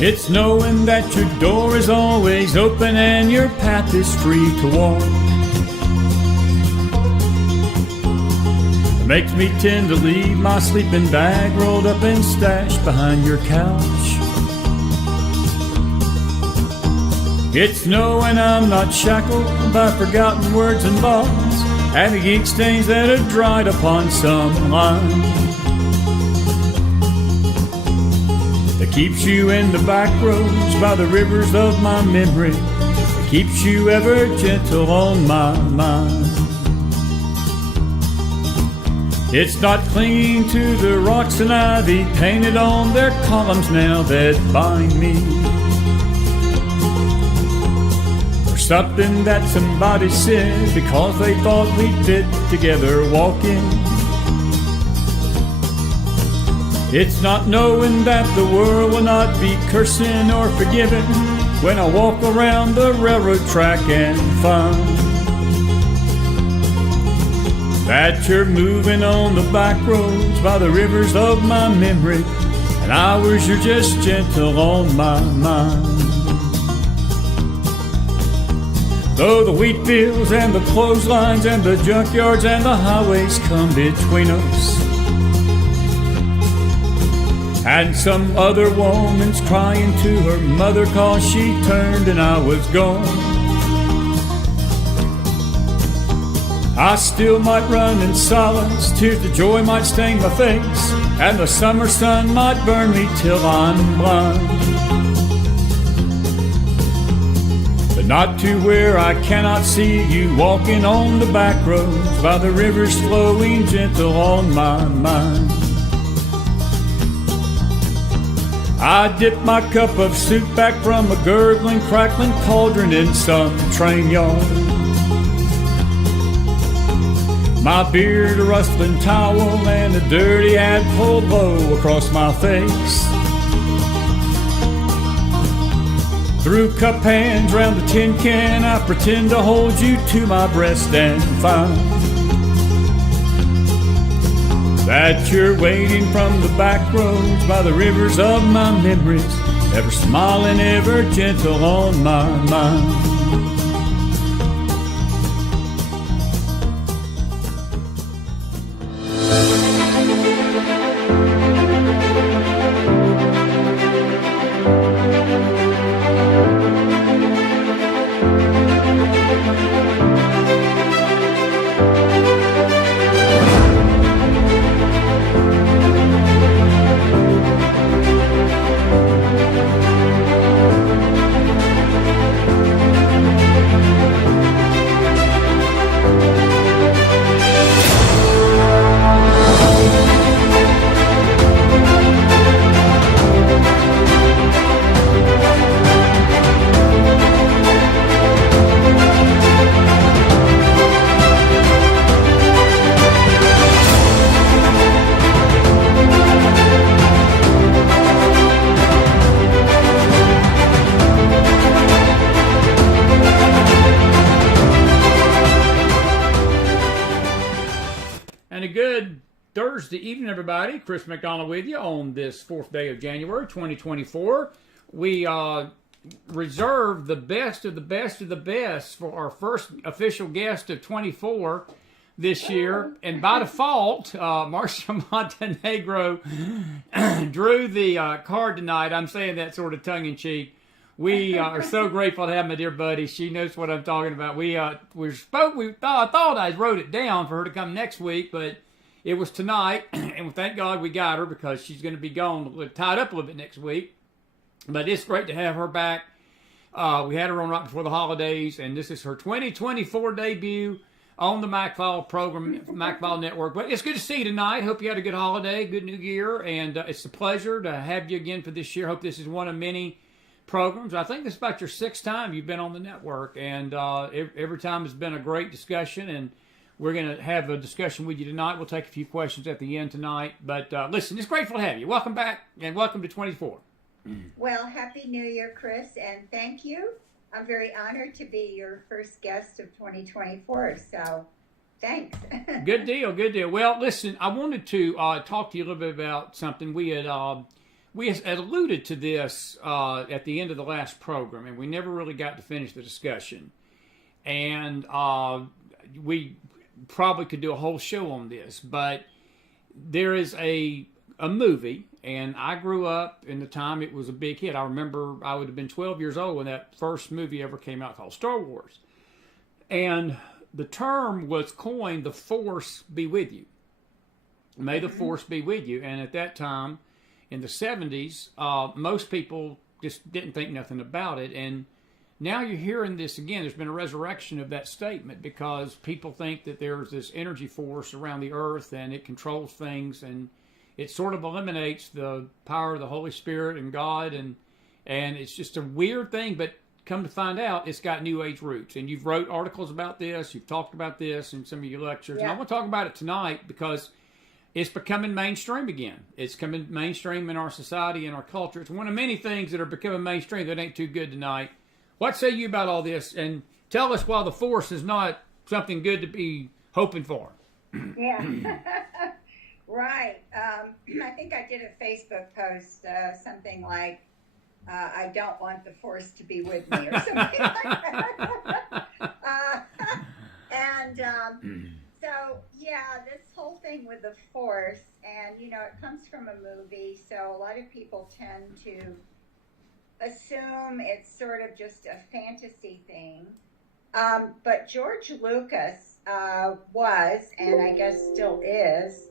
It's knowing that your door is always open and your path is free to walk. It makes me tend to leave my sleeping bag rolled up and stashed behind your couch. It's knowing I'm not shackled by forgotten words and bonds and the ink stains that have dried upon some line. That keeps you in the back roads by the rivers of my memory. That keeps you ever gentle on my mind. It's not clinging to the rocks and ivy painted on their columns now that bind me. Or something that somebody said because they thought we'd fit together walking. It's not knowing that the world will not be cursing or forgiving when I walk around the railroad track and find that you're moving on the back roads by the rivers of my memory, and hours you're just gentle on my mind. Though the wheat fields and the clotheslines and the junkyards and the highways come between us, and some other woman's crying to her mother 'cause she turned and I was gone, I still might run in silence, tears of joy might stain my face, and the summer sun might burn me till I'm blind. But not to where I cannot see you walking on the back roads by the rivers flowing gentle on my mind. I dip my cup of soup back from a gurgling, crackling cauldron in some train yard. My beard a rustling towel and a dirty hat pulled low across my face. Through cup hands round the tin can, I pretend to hold you to my breast and find that you're waiting from the back roads by the rivers of my memories, ever smiling, ever gentle on my mind. Thursday evening, everybody. Chris McDonald with you on this 4th day of January, 2024. We reserved the best of the best of the best for our first official guest of 24 this year. And by default, Marcia Montenegro drew the card tonight. I'm saying that sort of tongue-in-cheek. We are so grateful to have my dear buddy. She knows what I'm talking about. I thought I wrote it down for her to come next week, but it was tonight, and thank God we got her because she's going to be gone, tied up a little bit next week. But it's great to have her back. We had her on right before the holidays, and this is her 2024 debut on the McFile program, McFile Network. But it's good to see you tonight. Hope you had a good holiday, good New Year, and it's a pleasure to have you again for this year. Hope this is one of many programs. I think this is about your 6th time you've been on the network, and every time has been a great discussion, and we're going to have a discussion with you tonight. We'll take a few questions at the end tonight. But listen, it's grateful to have you. Welcome back, and welcome to 24. Well, Happy New Year, Chris, and thank you. I'm very honored to be your first guest of 2024, so thanks. Good deal, good deal. Well, listen, I wanted to talk to you a little bit about something. We had we had alluded to this at the end of the last program, and we never really got to finish the discussion. And we probably could do a whole show on this, but there is a movie, and I grew up in the time it was a big hit. I remember I would have been 12 years old when that first movie ever came out, called Star Wars. And the term was coined, "The Force be with you." May the Force be with you. And at that time, in the 70s, most people just didn't think nothing about it. And now you're hearing this again. There's been a resurrection of that statement because people think that there's this energy force around the earth and it controls things, and it sort of eliminates the power of the Holy Spirit and God, and it's just a weird thing. But come to find out, it's got New Age roots. And you've wrote articles about this. You've talked about this in some of your lectures. Yeah. And I want to talk about it tonight because it's becoming mainstream again. It's coming mainstream in our society and our culture. It's one of many things that are becoming mainstream that ain't too good tonight. What say you about all this? And tell us why the Force is not something good to be hoping for. Yeah. Right. I think I did a Facebook post, something like, I don't want the Force to be with me, or something like that. So, yeah, this whole thing with the Force, and, you know, it comes from a movie, so a lot of people tend to assume it's sort of just a fantasy thing. But George Lucas was, and I guess still is,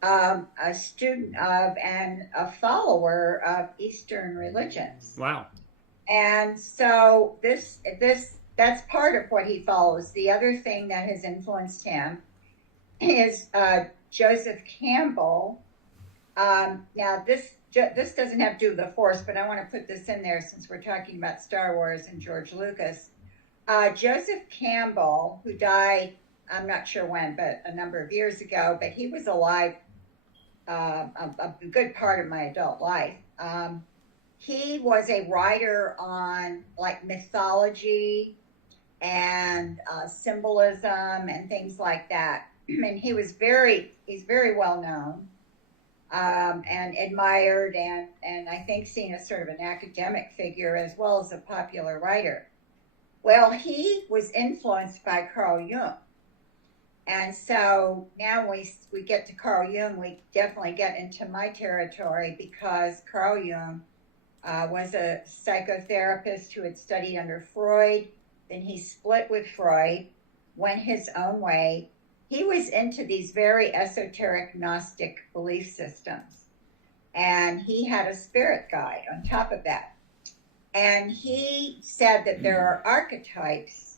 a student of and a follower of Eastern religions. Wow. And so that's part of what he follows. The other thing that has influenced him is Joseph Campbell. Now this doesn't have to do with the Force, but I want to put this in there since we're talking about Star Wars and George Lucas. Joseph Campbell, who died, I'm not sure when, but a number of years ago, but he was alive a good part of my adult life. He was a writer on like mythology and symbolism and things like that. And he's very well known and admired and I think seen as sort of an academic figure as well as a popular writer. Well, he was influenced by Carl Jung. And so now we get to Carl Jung, we definitely get into my territory because Carl Jung was a psychotherapist who had studied under Freud. Then he split with Freud, went his own way. He was into these very esoteric Gnostic belief systems. And he had a spirit guide on top of that. And he said that there are archetypes.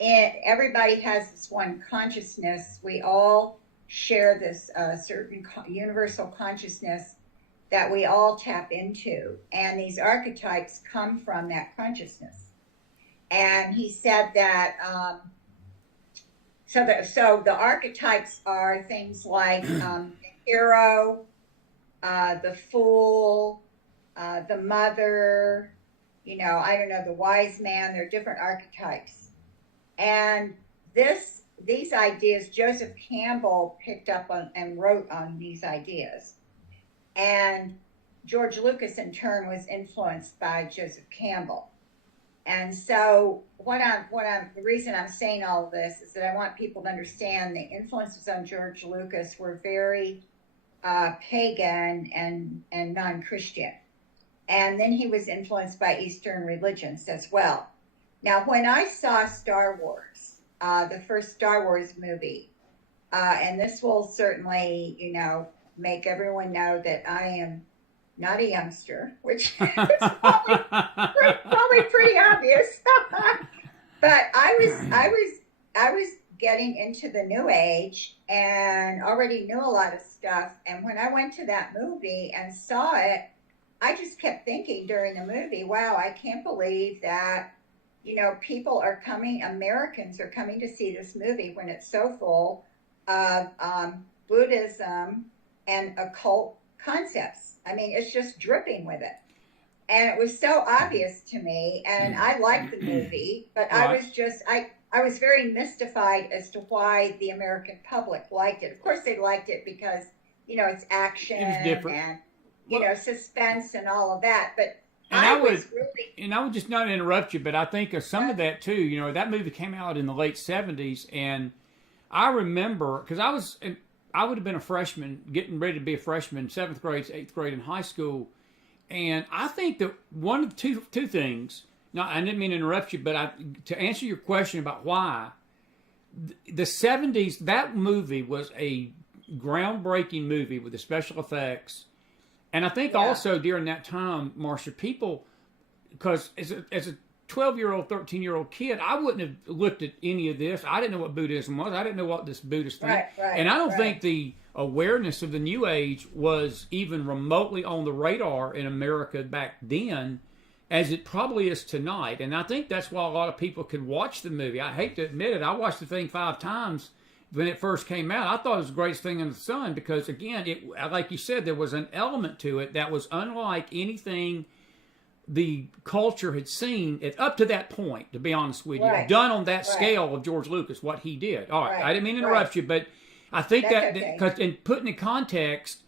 Everybody has this one consciousness. We all share this certain universal consciousness that we all tap into. And these archetypes come from that consciousness. And he said that, so the archetypes are things like the hero, the fool, the mother, you know, I don't know, the wise man. They're different archetypes. And these ideas, Joseph Campbell picked up on and wrote on these ideas. And George Lucas, in turn, was influenced by Joseph Campbell. And so the reason I'm saying all of this is that I want people to understand the influences on George Lucas were very pagan and non-Christian. And then he was influenced by Eastern religions as well. Now, when I saw Star Wars, the first Star Wars movie, and this will certainly, you know, make everyone know that I am not a youngster, which is probably pretty obvious. But I was getting into the New Age and already knew a lot of stuff. And when I went to that movie and saw it, I just kept thinking during the movie, wow, I can't believe that, you know, Americans are coming to see this movie when it's so full of Buddhism and occult concepts. I mean, it's just dripping with it. And it was so obvious to me, and I liked the movie, but right. I was very mystified as to why the American public liked it. Of course, they liked it because, you know, it's action. It was different. And suspense and all of that. But And I I would, was really, and I would just not interrupt you, but I think of some of that too. You know, that movie came out in the late '70s, and I remember because I would have been a freshman, getting ready to be a freshman, 7th grade, 8th grade in high school, and I think that one of two things. No, I didn't mean to interrupt you, but to answer your question about why the '70s, that movie was a groundbreaking movie with the special effects. And I think also during that time, Marcia, people, because as a 12-year-old, 13-year-old kid, I wouldn't have looked at any of this. I didn't know what Buddhism was. I didn't know what this Buddhist thing. right, And I don't think the awareness of the New Age was even remotely on the radar in America back then as it probably is tonight. And I think that's why a lot of people could watch the movie. I hate to admit it. I watched the thing 5 times when it first came out. I thought it was the greatest thing in the sun because, again, it, like you said, there was an element to it that was unlike anything the culture had seen it up to that point, to be honest with you, done on that scale of George Lucas, what he did. All right, I didn't mean to interrupt you, but I think that, because in putting in context,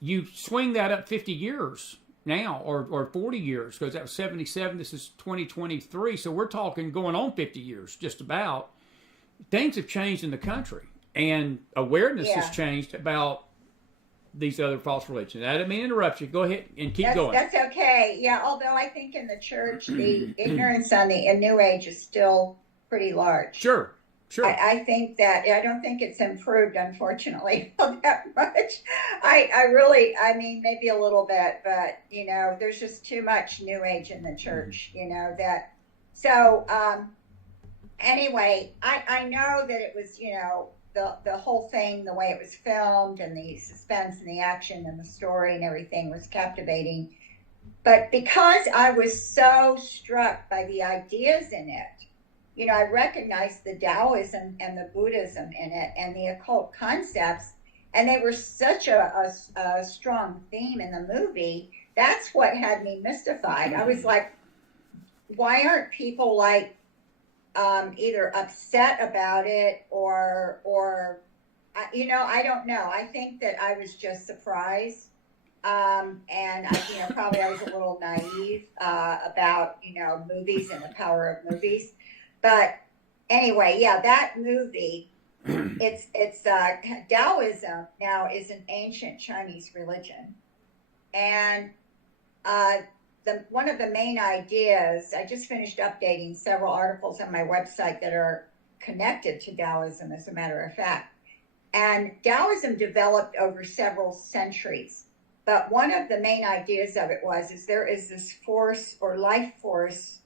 you swing that up 50 years now, or 40 years, because that was 77, this is 2023, so we're talking going on 50 years, just about. Things have changed in the country, and awareness has changed about these other false religions. I didn't mean to interrupt you. Go ahead and keep going. That's okay. Yeah, although I think in the church, the ignorance on the New Age is still pretty large. Sure. I think that, I don't think it's improved, unfortunately, all that much. I mean, maybe a little bit, but, there's just too much New Age in the church, that. So, anyway, I know that it was, the whole thing, the way it was filmed and the suspense and the action and the story and everything was captivating. But because I was so struck by the ideas in it, I recognized the Daoism and the Buddhism in it and the occult concepts, and they were such a strong theme in the movie. That's what had me mystified. I was like, why aren't people like, either upset about it or I don't know. I think that I was just surprised. And probably I was a little naive, about, movies and the power of movies. But anyway, that movie, it's Daoism now is an ancient Chinese religion. And, one of the main ideas, I just finished updating several articles on my website that are connected to Daoism, as a matter of fact. And Daoism developed over several centuries. But one of the main ideas of it is there is this force or life force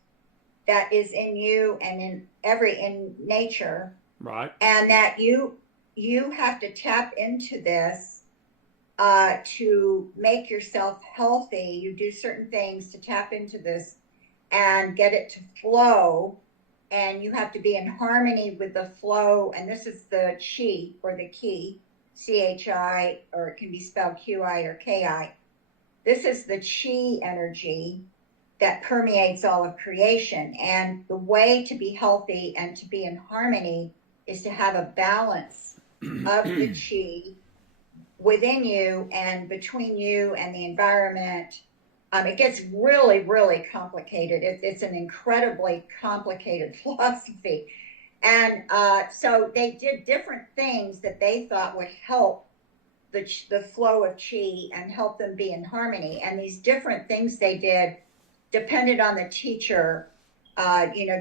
that is in you and in nature. Right. And that you have to tap into this to make yourself healthy. You do certain things to tap into this and get it to flow, and you have to be in harmony with the flow. And this is the chi, or the ki, chi, or it can be spelled qi or ki. This is the chi energy that permeates all of creation. And the way to be healthy and to be in harmony is to have a balance of the chi within you and between you and the environment. It gets really, really complicated. It's an incredibly complicated philosophy. And so they did different things that they thought would help the flow of chi and help them be in harmony. And these different things they did depended on the teacher.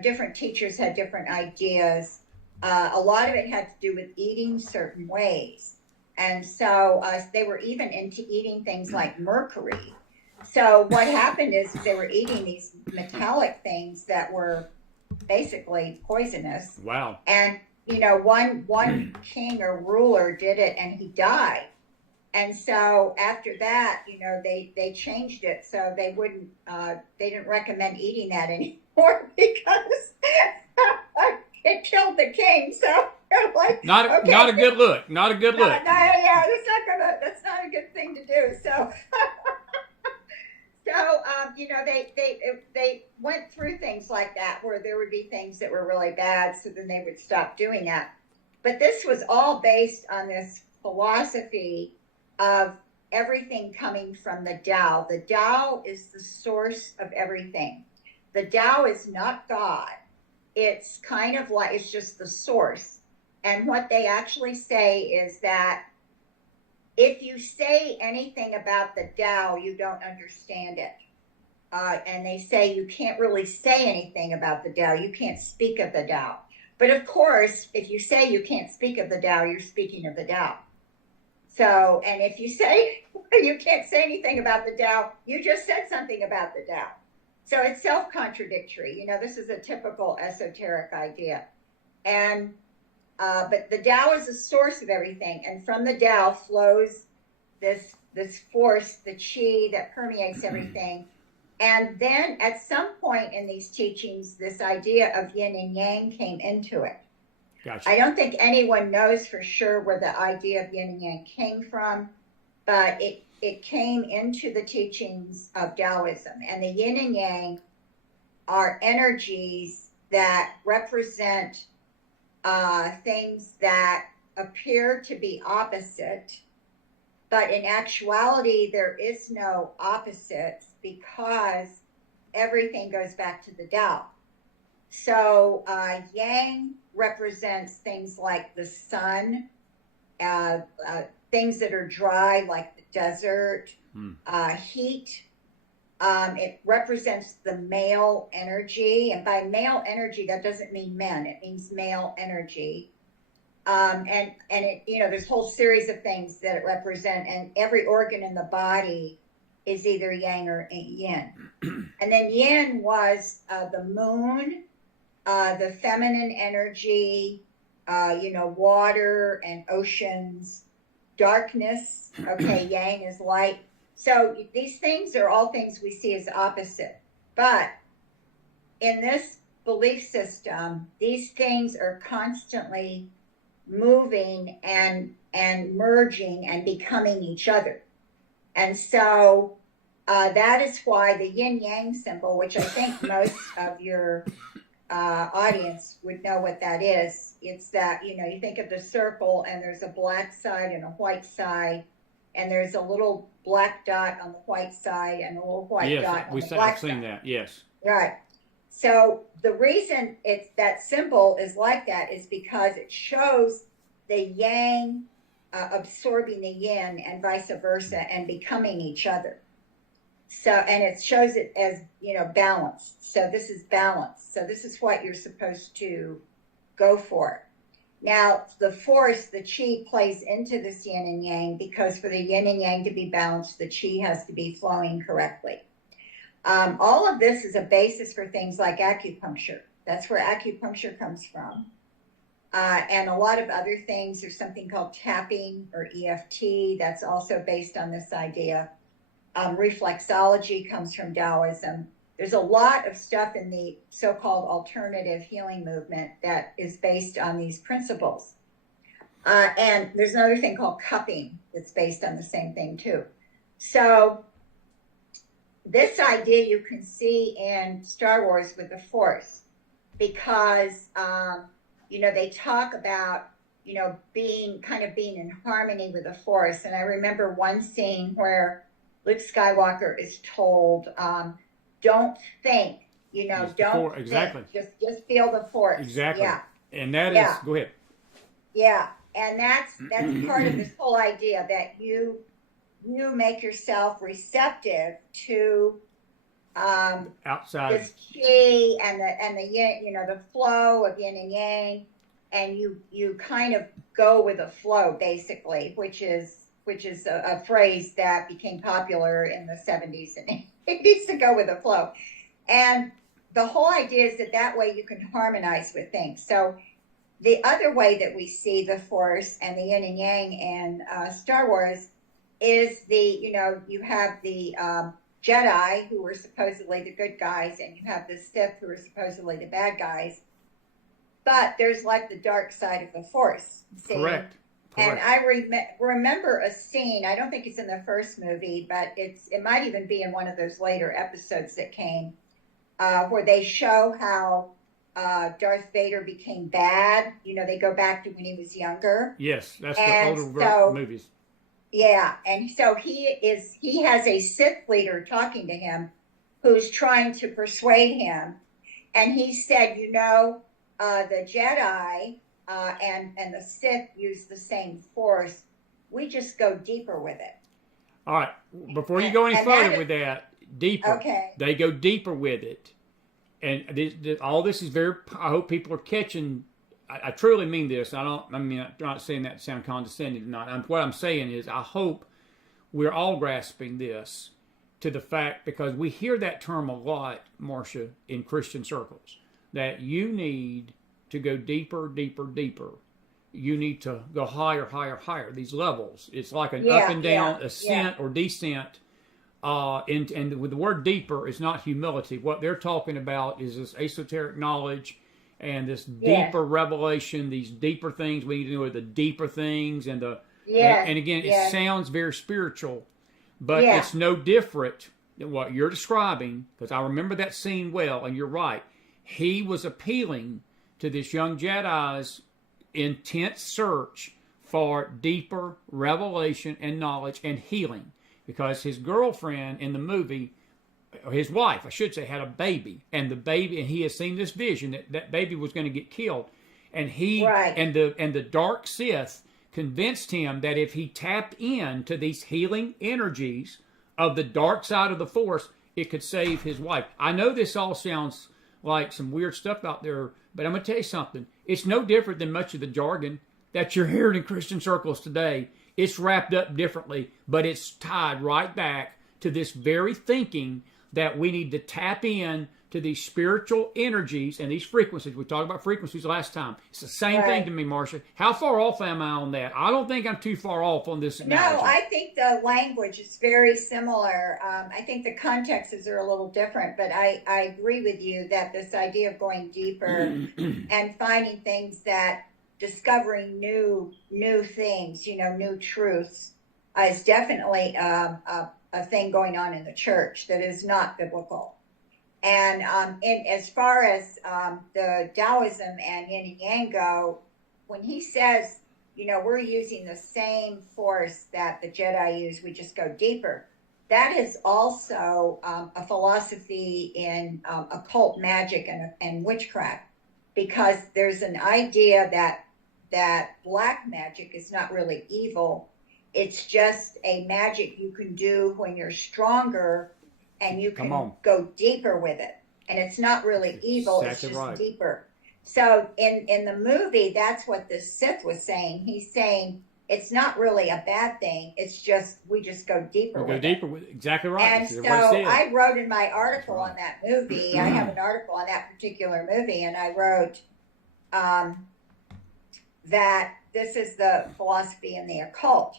Different teachers had different ideas. A lot of it had to do with eating certain ways. And so they were even into eating things like mercury. So what happened is they were eating these metallic things that were basically poisonous. Wow. And, one king or ruler did it and he died. And so after that, they changed it so they didn't recommend eating that anymore because it killed the king. So like, not a good look. Not a good look. Yeah, that's not a good thing to do. So, they went through things like that where there would be things that were really bad. So then they would stop doing that. But this was all based on this philosophy of everything coming from the Tao. The Tao is the source of everything. The Tao is not God. It's kind of like, it's just the source. And what they actually say is that if you say anything about the Tao, you don't understand it. And they say you can't really say anything about the Tao. You can't speak of the Tao. But of course, if you say you can't speak of the Tao, you're speaking of the Tao. So, and if you say you can't say anything about the Tao, you just said something about the Tao. So it's self-contradictory. You know, this is a typical esoteric idea. And, but the Tao is the source of everything. And from the Tao flows this force, the chi that permeates everything. And then at some point in these teachings, this idea of yin and yang came into it. Gotcha. I don't think anyone knows for sure where the idea of yin and yang came from, but it came into the teachings of Daoism. And the yin and yang are energies that represent things that appear to be opposite, but in actuality, there is no opposites because everything goes back to the Tao. So yang represents things like the sun, things that are dry like the desert, heat. It represents the male energy. And by male energy, that doesn't mean men. It means male energy. And it, you know, there's a whole series of things that it represents. And every organ in the body is either yang or yin. And then yin was the moon, the feminine energy, you know, water and oceans, darkness. Okay, yang is light. So these things are all things we see as opposite. But in this belief system, these things are constantly moving and merging and becoming each other. And so that is why the yin-yang symbol, which I think most of your audience would know what that is. It's that, you know, you think of the circle and there's a black side and a white side, and there's a little black dot on the white side and a little white dot on the black side. I've seen that, yes. Right. So the reason that symbol is like that is because it shows the yang absorbing the yin and vice versa and becoming each other. So, and it shows it as, you know, balanced. So this is balance. So this is what you're supposed to go for. Now, the force, the chi, plays into this yin and yang because for the yin and yang to be balanced, the chi has to be flowing correctly. All of this is a basis for things like acupuncture. That's where acupuncture comes from. And a lot of other things. There's something called tapping or EFT that's also based on this idea. Reflexology comes from Daoism. There's a lot of stuff in the so-called alternative healing movement that is based on these principles. And there's another thing called cupping that's based on the same thing too. So this idea you can see in Star Wars with the Force because, you know, they talk about, you know, being in harmony with the Force. And I remember one scene where Luke Skywalker is told, don't think, you know, don't think, exactly. Just feel the Force. Exactly. Yeah. And that is, go ahead. Yeah. And that's part of this whole idea that you make yourself receptive to outside this chi and the yin, you know, the flow of yin and yang, and you kind of go with the flow basically, which is a phrase that became popular in the 70s and 80s, to go with the flow. And the whole idea is that way you can harmonize with things. So the other way that we see the Force and the yin and yang in Star Wars is you know, you have the Jedi who were supposedly the good guys, and you have the Sith who are supposedly the bad guys. But there's like the dark side of the Force. See? Correct. And I remember a scene, I don't think it's in the first movie, but it might even be in one of those later episodes that came, where they show how Darth Vader became bad. You know, they go back to when he was younger. Yes, that's the older movies. Yeah, and so he has a Sith leader talking to him who's trying to persuade him. And he said, the Jedi and the Sith use the same force. We just go deeper with it. All right. Before you go any further with that, deeper. Okay. They go deeper with it. And all this is very, I hope people are catching. I truly mean this. I'm not saying that to sound condescending or not. What I'm saying is I hope we're all grasping this to the fact, because we hear that term a lot, Marcia, in Christian circles, that you need to go deeper, deeper, deeper. You need to go higher, higher, higher. These levels. It's like an up and down, ascent or descent. And with the word deeper is not humility. What they're talking about is this esoteric knowledge and this deeper revelation, these deeper things. We need to know the deeper things. And again, it sounds very spiritual, but it's no different than what you're describing, because I remember that scene well, and you're right. He was appealing to this young Jedi's intense search for deeper revelation and knowledge and healing, because his girlfriend in the movie, or his wife, I should say, had a baby, and he has seen this vision that baby was going to get killed, and the dark Sith convinced him that if he tapped into these healing energies of the dark side of the Force, it could save his wife. I know this all sounds like some weird stuff out there, but I'm going to tell you something. It's no different than much of the jargon that you're hearing in Christian circles today. It's wrapped up differently, but it's tied right back to this very thinking that we need to tap in to these spiritual energies and these frequencies. We talked about frequencies last time. It's the same thing to me, Marcia. How far off am I on that? I don't think I'm too far off on this analogy. No, I think the language is very similar. I think the contexts are a little different, but I agree with you that this idea of going deeper and finding things that discovering new things, new truths, is definitely a thing going on in the church that is not biblical. And as far as the Daoism and yin and yang go, when he says, we're using the same force that the Jedi use, we just go deeper, that is also a philosophy in occult magic and witchcraft, because there's an idea that black magic is not really evil. It's just a magic you can do when you're stronger, and you can go deeper with it. And it's not really evil, it's just deeper. So in the movie, that's what the Sith was saying. He's saying it's not really a bad thing. It's just, we just go deeper with it. Go deeper with it. Exactly right. And so I wrote in my article on that movie, I have an article on that particular movie, and I wrote that this is the philosophy in the occult.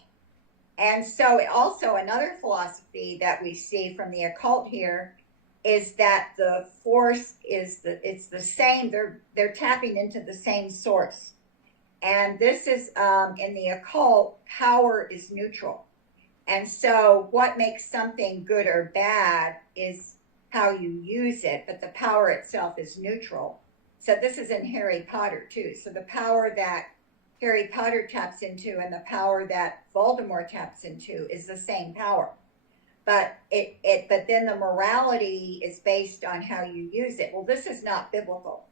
And so also another philosophy that we see from the occult here is that the force it's the same. They're tapping into the same source. And this is in the occult, power is neutral. And so what makes something good or bad is how you use it, but the power itself is neutral. So this is in Harry Potter too. So the power that Harry Potter taps into and the power that Voldemort taps into is the same power, but then the morality is based on how you use it. Well, this is not biblical,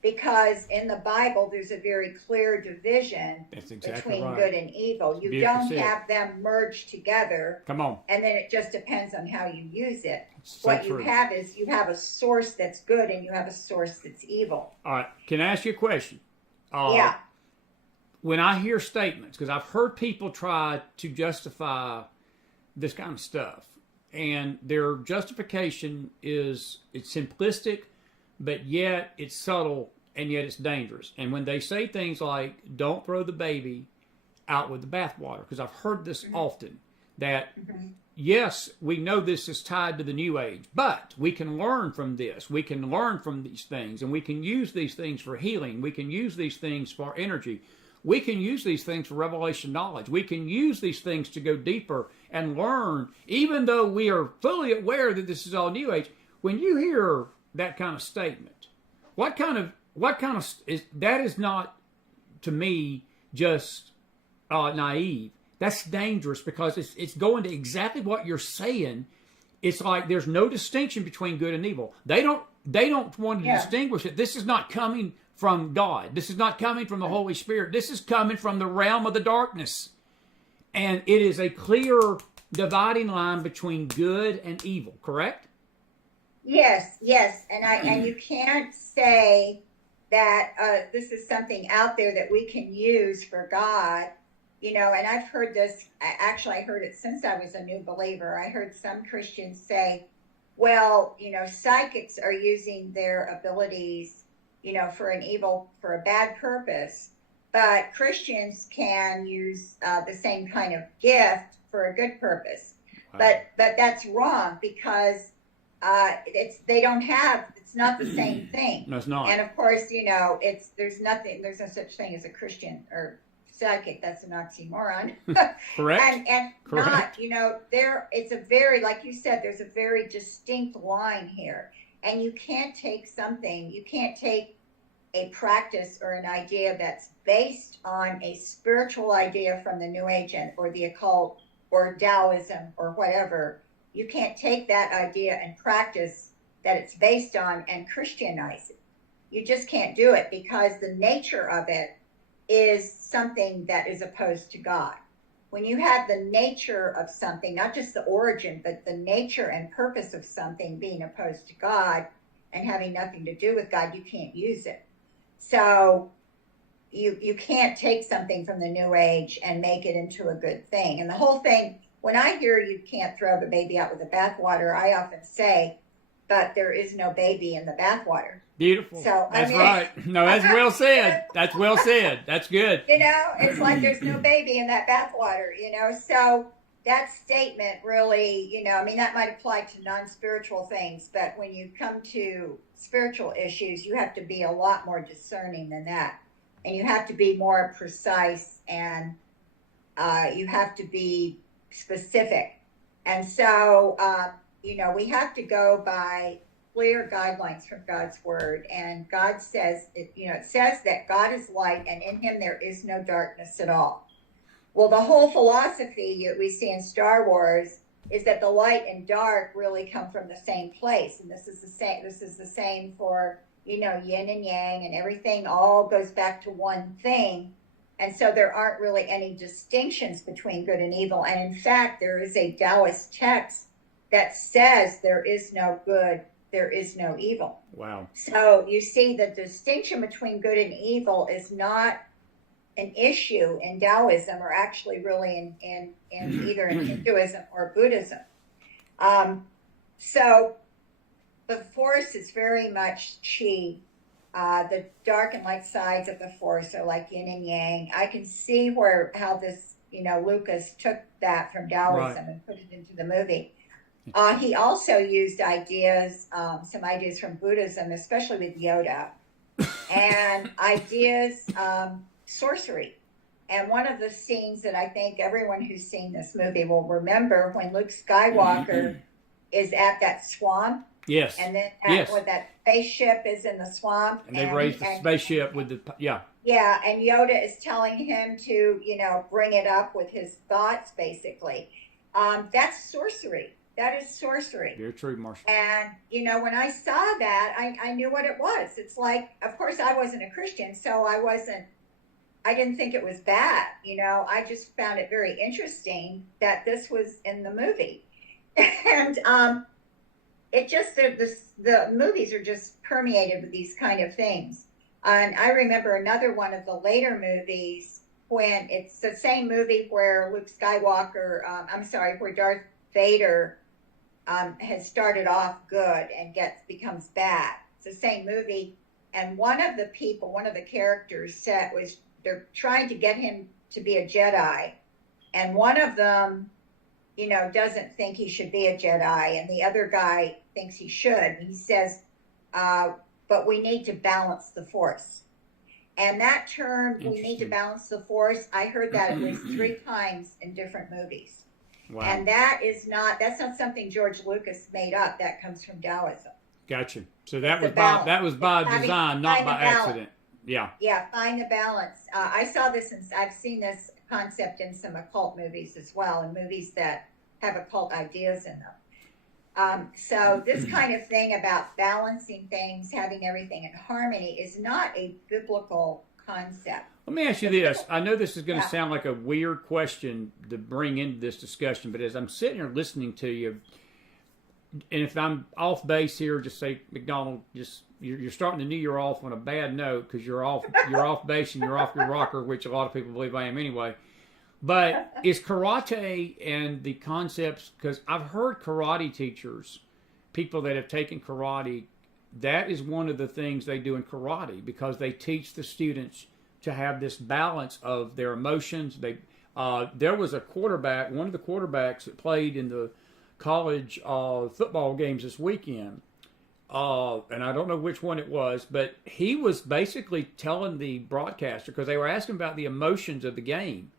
because in the Bible there's a very clear division between good and evil. You don't have them merged together. Come on. And then it just depends on how you use it. What you have is you have a source that's good and you have a source that's evil. All right. Can I ask you a question? Yeah. When I hear statements, because I've heard people try to justify this kind of stuff, and their justification it's simplistic, but yet it's subtle, and yet it's dangerous. And when they say things like, don't throw the baby out with the bathwater, because I've heard this often, that yes, we know this is tied to the New Age, but we can learn from this. We can learn from these things, and we can use these things for healing. We can use these things for energy. We can use these things for revelation knowledge. We can use these things to go deeper and learn, even though we are fully aware that this is all New Age. When you hear that kind of statement, what kind of that is not, to me, just naive. That's dangerous because it's going to exactly what you're saying. It's like there's no distinction between good and evil. They don't want to distinguish it. This is not coming from God. This is not coming from the Holy Spirit. This is coming from the realm of the darkness. And it is a clear dividing line between good and evil, correct? Yes. And you can't say that this is something out there that we can use for God. And I've heard this, actually I heard it since I was a new believer. I heard some Christians say, well, psychics are using their abilities, for a bad purpose, but Christians can use the same kind of gift for a good purpose. Wow. But that's wrong because it's not the same thing. No, it's not. And of course, there's no such thing as a Christian or psychic. That's an oxymoron. Correct. and Correct. not, it's a very, like you said, there's a very distinct line here. And you can't take a practice or an idea that's based on a spiritual idea from the New Age or the occult or Daoism or whatever. You can't take that idea and practice that it's based on and Christianize it. You just can't do it because the nature of it is something that is opposed to God. When you have the nature of something, not just the origin, but the nature and purpose of something being opposed to God and having nothing to do with God, you can't use it. So you can't take something from the New Age and make it into a good thing. And the whole thing, when I hear you can't throw the baby out with the bathwater, I often say, but there is no baby in the bathwater. Beautiful. So that's right. No, that's well said. That's well said. That's good. It's like there's no baby in that bathwater, So that statement really, that might apply to non-spiritual things, but when you come to spiritual issues, you have to be a lot more discerning than that. And you have to be more precise and you have to be specific. And so, we have to go by clear guidelines from God's word. And God says, it says that God is light and in him there is no darkness at all. Well, the whole philosophy we see in Star Wars is that the light and dark really come from the same place. And this is the same for, yin and yang, and everything all goes back to one thing. And so there aren't really any distinctions between good and evil. And in fact, there is a Taoist text that says there is no good, there is no evil. Wow. So you see the distinction between good and evil is not an issue in Taoism, or actually really in either in Hinduism or Buddhism. So the force is very much chi. The dark and light sides of the force are like yin and yang. I can see how this, Lucas took that from Daoism and put it into the movie. He also used some ideas from Buddhism, especially with Yoda, and ideas, sorcery. And one of the scenes that I think everyone who's seen this movie will remember, when Luke Skywalker is at that swamp. Yes. And then when that spaceship is in the swamp. And they raised the spaceship with the, Yeah, and Yoda is telling him to, bring it up with his thoughts, basically. That's sorcery. That is sorcery. Very true, Marcia. And, when I saw that, I knew what it was. It's like, of course, I wasn't a Christian, so I didn't think it was bad. I just found it very interesting that this was in the movie. And it just, the movies are just permeated with these kind of things. And I remember another one of the later movies when it's the same movie where Luke Skywalker, where Darth Vader has started off good and becomes bad. It's the same movie. And one of the characters they're trying to get him to be a Jedi. And one of them, doesn't think he should be a Jedi. And the other guy thinks he should. And he says, but we need to balance the Force. And that term, we need to balance the Force, I heard that at least 3 times in different movies. Wow. And that's not something George Lucas made up. That comes from Daoism. Gotcha. So that was by design, not by accident. Yeah. Yeah, find the balance. I saw this, and I've seen this concept in some occult movies as well, and movies that have occult ideas in them. So this kind of thing about balancing things, having everything in harmony, is not a biblical concept. Let me ask you this. I know this is going to sound like a weird question to bring into this discussion, but as I'm sitting here listening to you, and if I'm off base here, just say, McDonald, you're starting the new year off on a bad note because you're off base and you're off your rocker, which a lot of people believe I am anyway. But is karate and the concepts, because I've heard karate teachers, people that have taken karate, that is one of the things they do in karate, because they teach the students to have this balance of their emotions. There was a quarterback, one of the quarterbacks that played in the college football games this weekend, and I don't know which one it was, but he was basically telling the broadcaster, because they were asking about the emotions of the game,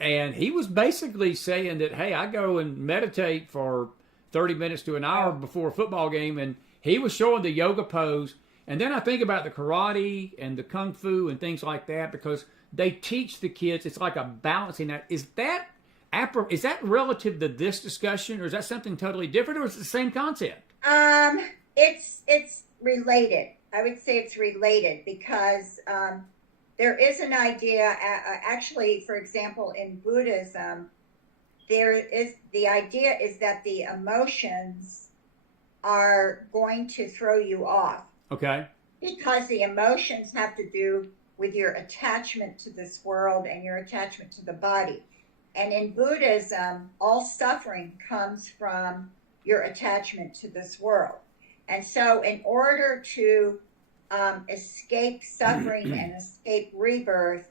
and he was basically saying that, hey, I go and meditate for 30 minutes to an hour before a football game, and he was showing the yoga pose. And then I think about the karate and the kung fu and things like that, because they teach the kids, it's like a balancing act. Is that relative to this discussion, or is that something totally different, or is it the same concept? It's related. I would say it's related, because there is an idea, actually, for example, in Buddhism, the idea is that the emotions are going to throw you off. Okay. Because the emotions have to do with your attachment to this world and your attachment to the body. And in Buddhism, all suffering comes from your attachment to this world. And so in order to escape suffering and escape rebirth,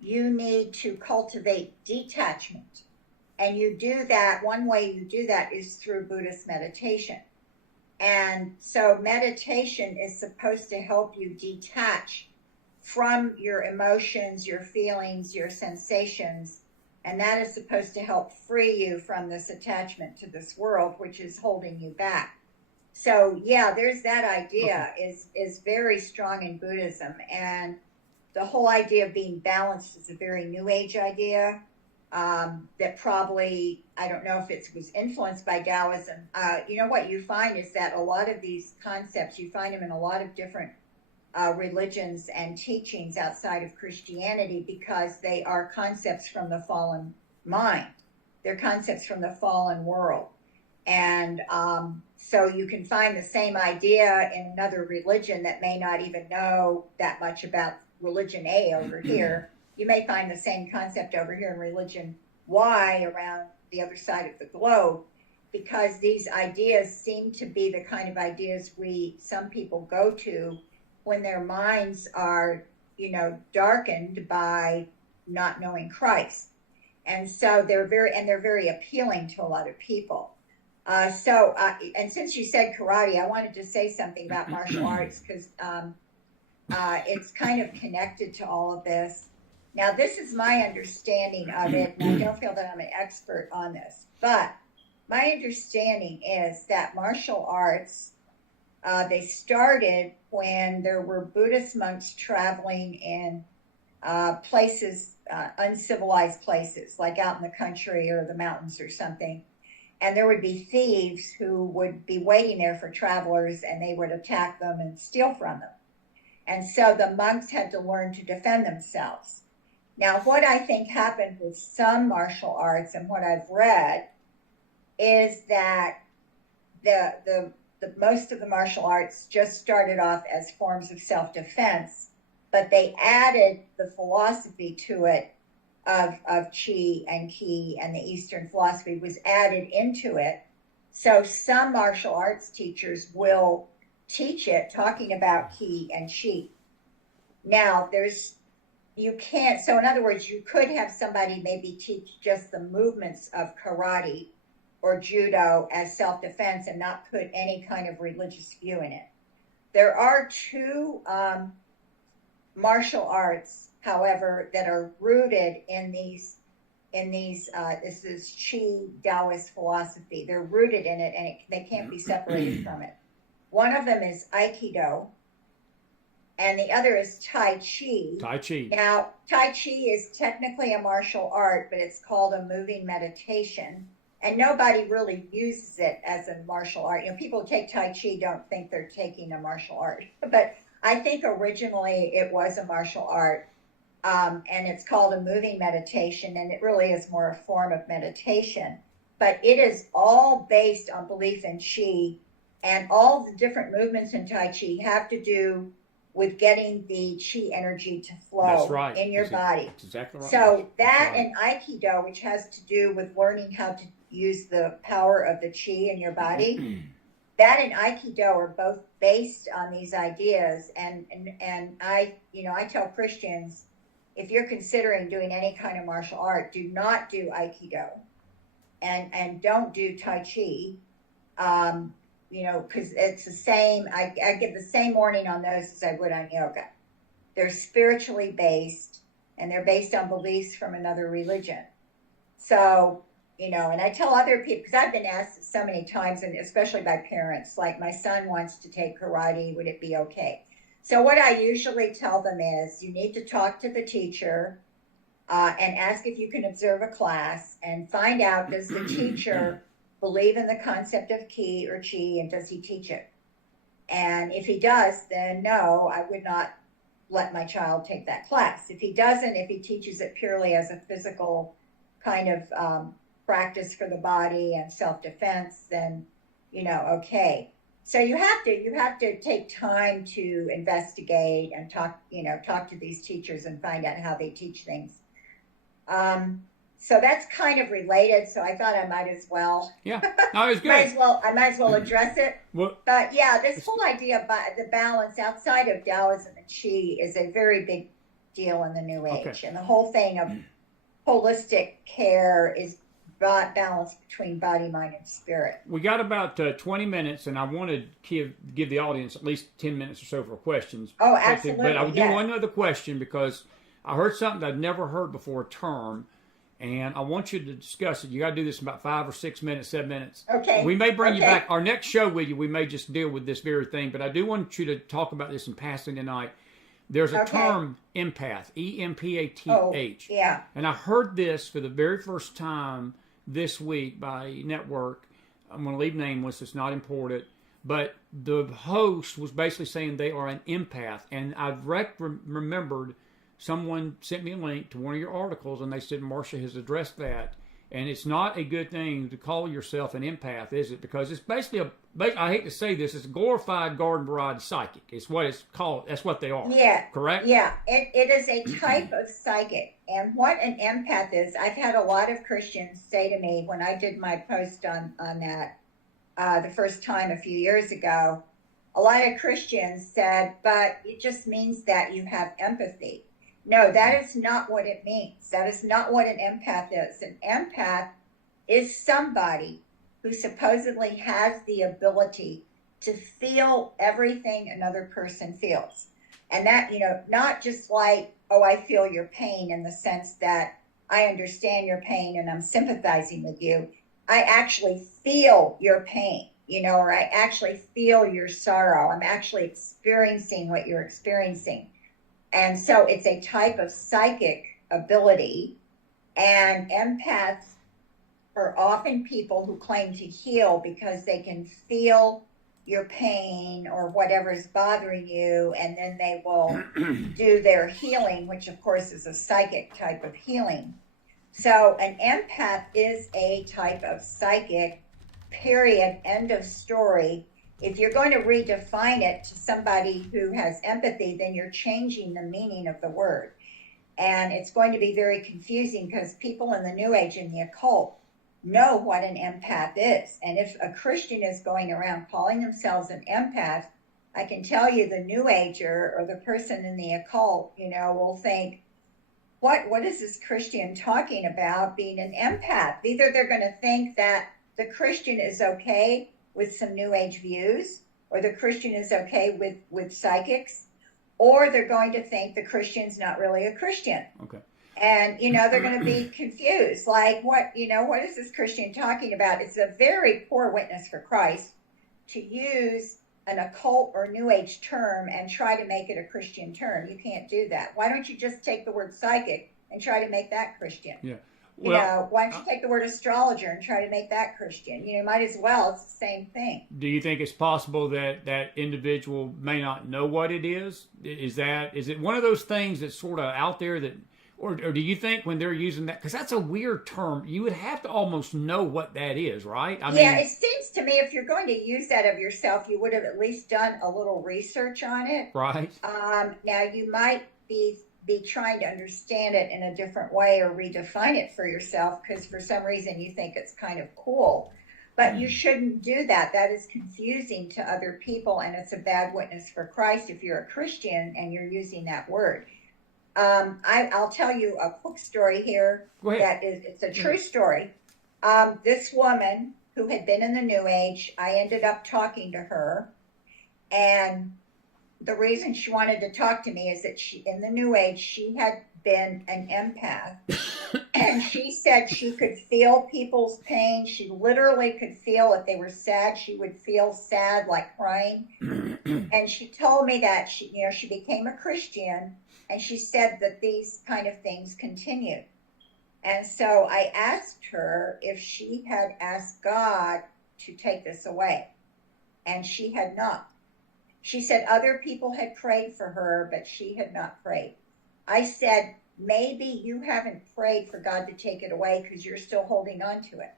you need to cultivate detachment. And you do that, one way you do that is through Buddhist meditation. And so meditation is supposed to help you detach from your emotions, your feelings, your sensations. And that is supposed to help free you from this attachment to this world, which is holding you back. So yeah, there's that idea is very strong in Buddhism. And the whole idea of being balanced is a very New Age idea. That probably, I don't know if it was influenced by Daoism. You know, what you find is that a lot of these concepts, you find them in a lot of different religions and teachings outside of Christianity, because they are concepts from the fallen mind. They're concepts from the fallen world. And so you can find the same idea in another religion that may not even know that much about religion A over here. You may find the same concept over here in religion Y around the other side of the globe, because these ideas seem to be the kind of ideas some people go to when their minds are, darkened by not knowing Christ. And so they're very appealing to a lot of people. And since you said karate, I wanted to say something about martial arts, because it's kind of connected to all of this. Now, this is my understanding of it, and I don't feel that I'm an expert on this, but my understanding is that martial arts, they started when there were Buddhist monks traveling in places, uncivilized places, like out in the country or the mountains or something. And there would be thieves who would be waiting there for travelers, and they would attack them and steal from them. And so the monks had to learn to defend themselves. Now, what I think happened with some martial arts, and what I've read, is that the most of the martial arts just started off as forms of self-defense, but they added the philosophy to it of Qi and Ki, and the Eastern philosophy was added into it. So some martial arts teachers will teach it talking about Ki and Qi. Now, so in other words, you could have somebody maybe teach just the movements of karate or judo as self-defense and not put any kind of religious view in it. There are two martial arts, however, that are rooted in these, this is Qi Taoist philosophy. They're rooted in it, and they can't be separated from it. One of them is Aikido, and the other is Tai Chi. Tai Chi. Now, Tai Chi is technically a martial art, but it's called a moving meditation. And nobody really uses it as a martial art. People who take Tai Chi don't think they're taking a martial art. But I think originally it was a martial art. And it's called a moving meditation. And it really is more a form of meditation. But it is all based on belief in Qi. And all the different movements in Tai Chi have to do with getting the Qi energy to flow in your body. That's exactly right. So that and Aikido, which has to do with learning how to use the power of the Qi in your body, that and Aikido are both based on these ideas. And I tell Christians, if you're considering doing any kind of martial art, do not do Aikido and don't do Tai Chi. Because it's the same, I give the same warning on those as I would on yoga. They're spiritually based, and they're based on beliefs from another religion. So, and I tell other people, because I've been asked so many times, and especially by parents, like, my son wants to take karate, would it be okay? So what I usually tell them is, you need to talk to the teacher and ask if you can observe a class and find out, does the teacher believe in the concept of Ki or Chi, and does he teach it? And if he does, then no, I would not let my child take that class. If he doesn't, if he teaches it purely as a physical kind of practice for the body and self-defense, then, okay. So you have to take time to investigate and talk to these teachers and find out how they teach things. So that's kind of related. So I thought I might as well. Yeah, no, it's good. I might as well address it. Well, but yeah, this whole idea about the balance outside of Daoism and Qi is a very big deal in the New Age, okay. And the whole thing of holistic care is balance between body, mind, and spirit. We got about 20 minutes, and I want to give the audience at least 10 minutes or so for questions. Oh, absolutely. But I'll do one other question, because I heard something I'd never heard before, a term. And I want you to discuss it. You got to do this in about 5 or 6 minutes, 7 minutes. Okay. We may bring you back. Our next show with you, we may just deal with this very thing. But I do want you to talk about this in passing tonight. There's a term, empath, E-M-P-A-T-H. Oh, yeah. And I heard this for the very first time this week by a network. I'm going to leave nameless. It's not important. But the host was basically saying they are an empath. And I've remembered someone sent me a link to one of your articles, and they said Marcia has addressed that. And it's not a good thing to call yourself an empath, is it? Because it's basically I hate to say this, it's a glorified garden variety psychic. It's what it's called. That's what they are. Yeah. Correct? Yeah. It is a type of psychic. And what an empath is, I've had a lot of Christians say to me when I did my post on that the first time a few years ago, a lot of Christians said, but it just means that you have empathy. No, that is not what it means. That is not what an empath is. An empath is somebody who supposedly has the ability to feel everything another person feels. And that, not just like, oh, I feel your pain in the sense that I understand your pain and I'm sympathizing with you. I actually feel your pain, or I actually feel your sorrow. I'm actually experiencing what you're experiencing. And so it's a type of psychic ability, and empaths are often people who claim to heal because they can feel your pain or whatever's bothering you, and then they will do their healing, which of course is a psychic type of healing. So an empath is a type of psychic, period, end of story. If you're going to redefine it to somebody who has empathy, then you're changing the meaning of the word. And it's going to be very confusing because people in the New Age and the occult know what an empath is. And if a Christian is going around calling themselves an empath, I can tell you the New Ager or the person in the occult, will think, what is this Christian talking about being an empath? Either they're going to think that the Christian is okay with some New Age views, or the Christian is okay with psychics, or they're going to think the Christian's not really a Christian. Okay. And, they're going to be confused. Like, what is this Christian talking about? It's a very poor witness for Christ to use an occult or New Age term and try to make it a Christian term. You can't do that. Why don't you just take the word psychic and try to make that Christian? Yeah. Well, why don't you take the word astrologer and try to make that Christian? Might as well. It's the same thing. Do you think it's possible that that individual may not know what it is? Is it one of those things that's sort of out there that, or do you think when they're using that, because that's a weird term, you would have to almost know what that is, right? I mean, it seems to me if you're going to use that of yourself, you would have at least done a little research on it. Right. Now you might be trying to understand it in a different way or redefine it for yourself because for some reason you think it's kind of cool. But you shouldn't do that. That is confusing to other people, and it's a bad witness for Christ if you're a Christian and you're using that word. I'll tell you a quick story here. It's a true story. This woman who had been in the New Age, I ended up talking to her, and the reason she wanted to talk to me is that in the New Age, she had been an empath, and she said she could feel people's pain. She literally could feel if they were sad, she would feel sad, like crying. And she told me that she became a Christian, and she said that these kind of things continued. And so I asked her if she had asked God to take this away, and she had not. She said other people had prayed for her, but she had not prayed. I said, maybe you haven't prayed for God to take it away because you're still holding on to it.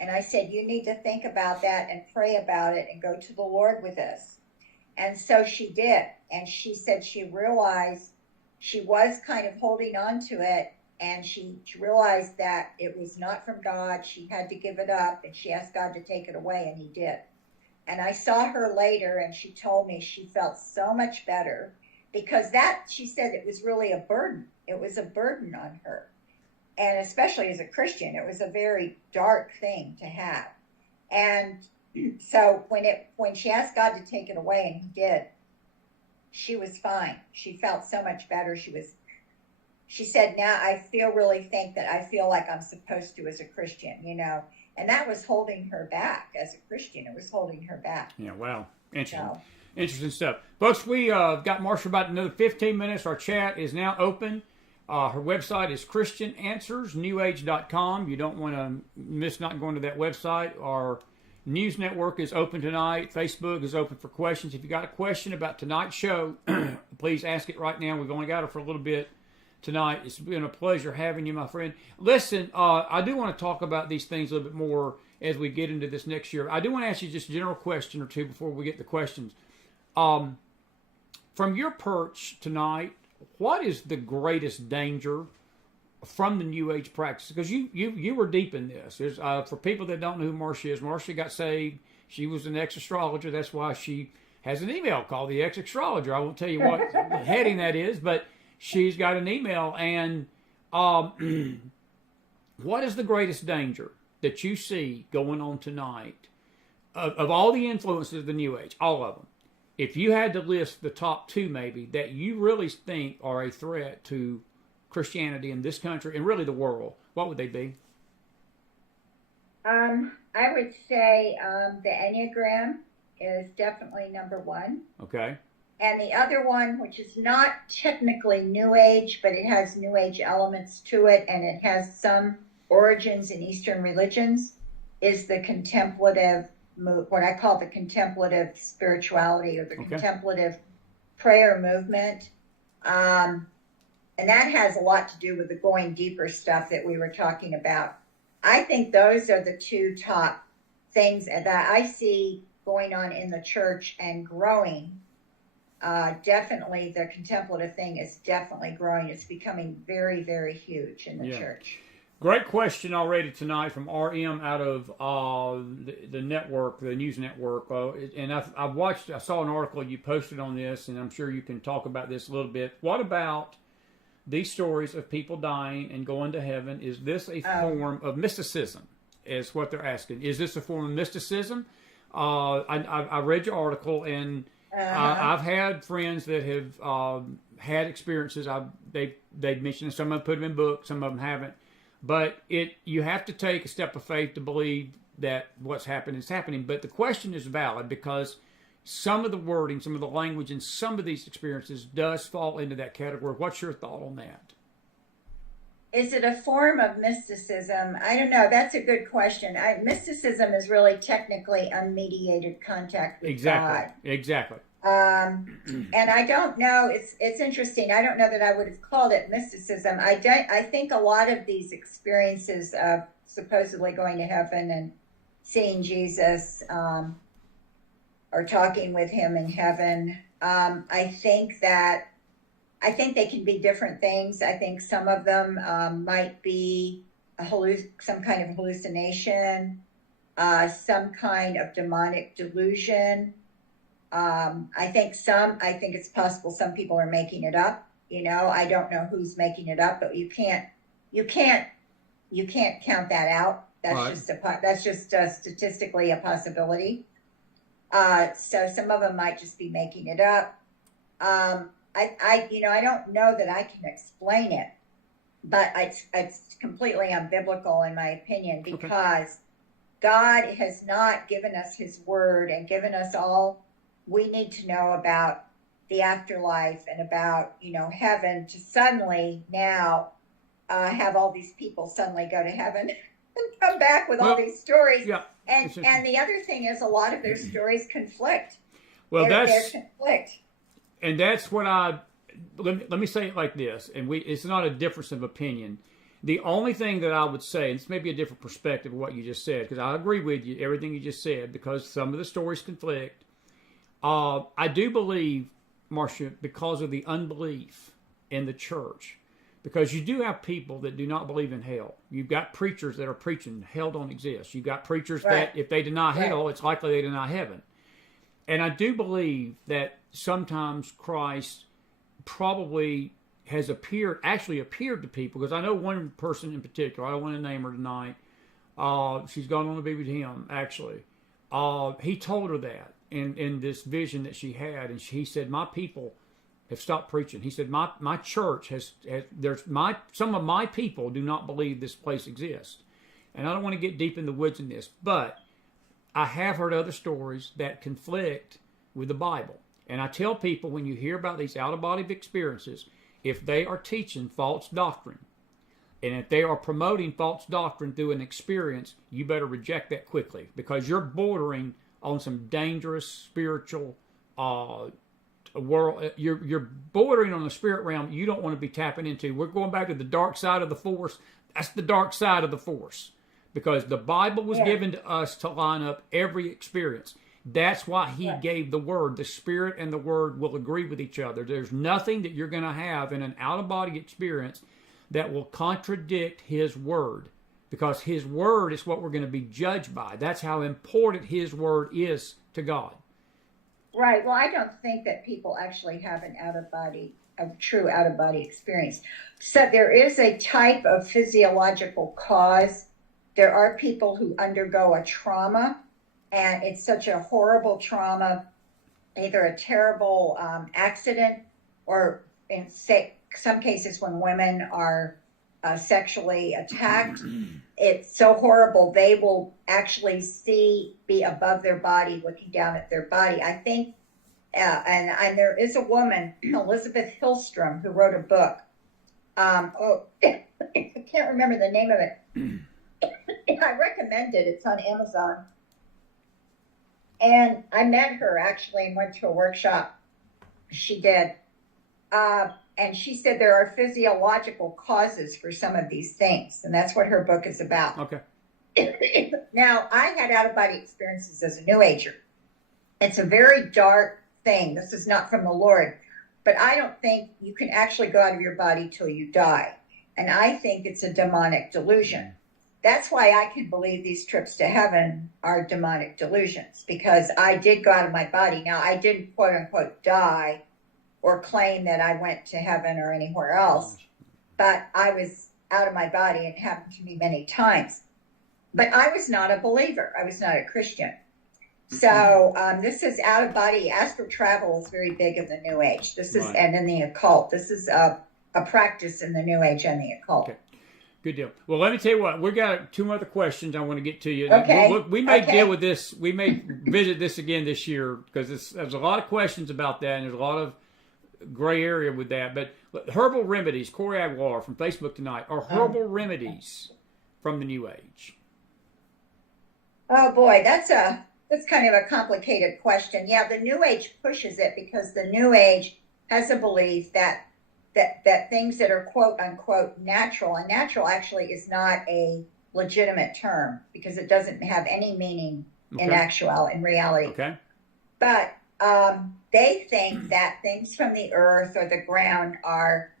And I said, you need to think about that and pray about it and go to the Lord with this. And so she did. And she said she realized she was kind of holding on to it, and she realized that it was not from God. She had to give it up, and she asked God to take it away, and he did. And I saw her later, and she told me she felt so much better because she said it was really a burden. It was a burden on her. And especially as a Christian, it was a very dark thing to have. And so when she asked God to take it away, and he did, she was fine. She felt so much better. She said, now I really think that I feel like I'm supposed to as a Christian, And that was holding her back as a Christian. It was holding her back. Yeah, wow. Interesting stuff. Folks, we got Marcia about another 15 minutes. Our chat is now open. Her website is christiananswersnewage.com. You don't want to miss not going to that website. Our news network is open tonight. Facebook is open for questions. If you got a question about tonight's show, please ask it right now. We've only got her for a little bit tonight. It's been a pleasure having you, my friend. Listen, I do want to talk about these things a little bit more as we get into this next year. I do want to ask you just a general question or two before we get the questions. From your perch tonight, what is the greatest danger from the New Age practice? Because you were deep in this. There's, for people that don't know who Marcia is, Marcia got saved. She was an ex-astrologer. That's why she has an email called the Ex-Astrologer. I won't tell you what heading that is, but she's got an email. And what is the greatest danger that you see going on tonight of all the influences of the New Age, all of them? If you had to list the top two maybe that you really think are a threat to Christianity in this country and really the world, what would they be? I would say the Enneagram is definitely number one. Okay. And the other one, which is not technically New Age, but it has New Age elements to it, and it has some origins in Eastern religions, is the contemplative, what I call the contemplative spirituality or the contemplative prayer movement. And that has a lot to do with the going deeper stuff that we were talking about. I think those are the two top things that I see going on in the church and growing. Definitely the contemplative thing is definitely growing. It's becoming very, very huge in the church. Great question already tonight from RM out of the network, the news network. And I saw an article you posted on this, and I'm sure you can talk about this a little bit. What about these stories of people dying and going to heaven? Is this a form of mysticism, is what they're asking. Is this a form of mysticism? I read your article, and I've had friends that have had experiences. They've mentioned some of them put them in books, some of them haven't. But you have to take a step of faith to believe that what's happened is happening. But the question is valid because some of the wording, some of the language in some of these experiences does fall into that category. What's your thought on that? Is it a form of mysticism? I don't know. That's a good question. Mysticism is really technically unmediated contact with God. Exactly. And I don't know. It's interesting. I don't know that I would have called it mysticism. I think a lot of these experiences of supposedly going to heaven and seeing Jesus, or talking with him in heaven, I think they can be different things. I think some of them might be some kind of hallucination, some kind of demonic delusion. I think it's possible some people are making it up. I don't know who's making it up, but you can't count that out. That's just statistically a possibility. So some of them might just be making it up. I don't know that I can explain it, but it's completely unbiblical in my opinion, because God has not given us his word and given us all we need to know about the afterlife and about, heaven, to suddenly now have all these people suddenly go to heaven and come back with all these stories. Yeah, and the other thing is, a lot of their stories conflict. Well, they're conflict. And that's what let me say it like this, and it's not a difference of opinion. The only thing that I would say, and this may be a different perspective of what you just said, because I agree with you, everything you just said, because some of the stories conflict. I do believe, Marcia, because of the unbelief in the church, because you do have people that do not believe in hell. You've got preachers that are preaching hell don't exist. You've got preachers that if they deny hell, it's likely they deny heaven. And I do believe that sometimes Christ probably has actually appeared to people, because I know one person in particular, I don't want to name her tonight. She's gone on to be with him, actually. He told her that in this vision that she had, and he said, my people have stopped preaching. He said, my church some of my people do not believe this place exists. And I don't want to get deep in the woods in this, but I have heard other stories that conflict with the Bible. And I tell people, when you hear about these out-of-body experiences, if they are teaching false doctrine, and if they are promoting false doctrine through an experience, you better reject that quickly, because you're bordering on some dangerous spiritual world. You're bordering on the spirit realm you don't want to be tapping into. We're going back to the dark side of the force. That's the dark side of the force, because the Bible was given to us to line up every experience. That's why he gave the word. The spirit and the word will agree with each other. There's nothing that you're going to have in an out-of-body experience that will contradict his word, because his word is what we're going to be judged by. That's how important his word is to God. Right. Well, I don't think that people actually have a true out-of-body experience. So there is a type of physiological cause. There are people who undergo a trauma, and it's such a horrible trauma, either a terrible accident, or in some cases when women are sexually attacked, it's so horrible they will actually be above their body, looking down at their body. I think, and there is a woman, Elizabeth Hillstrom, who wrote a book. I can't remember the name of it. I recommend it. It's on Amazon. And I met her actually and went to a workshop she did. And she said there are physiological causes for some of these things. And that's what her book is about. Okay. Now, I had out-of-body experiences as a New Ager. It's a very dark thing. This is not from the Lord. But I don't think you can actually go out of your body till you die. And I think it's a demonic delusion. That's why I can believe these trips to heaven are demonic delusions, because I did go out of my body. Now, I didn't, quote unquote, die or claim that I went to heaven or anywhere else, but I was out of my body. It happened to me many times. But I was not a believer. I was not a Christian. So this is out of body. Astral travel is very big in the New Age. This is, and in the occult. This is a practice in the New Age and the occult. Okay. Good deal. Well, let me tell you what. We got two other questions I want to get to you. Okay. We may deal with this. We may visit this again this year because there's a lot of questions about that, and there's a lot of gray area with that. But herbal remedies, Corey Aguilar from Facebook tonight, are herbal remedies from the New Age? Oh boy, that's kind of a complicated question. Yeah, the New Age pushes it because the New Age has a belief that things that are quote unquote natural, and natural actually is not a legitimate term because it doesn't have any meaning in reality. Okay. But they think that things from the earth or the ground are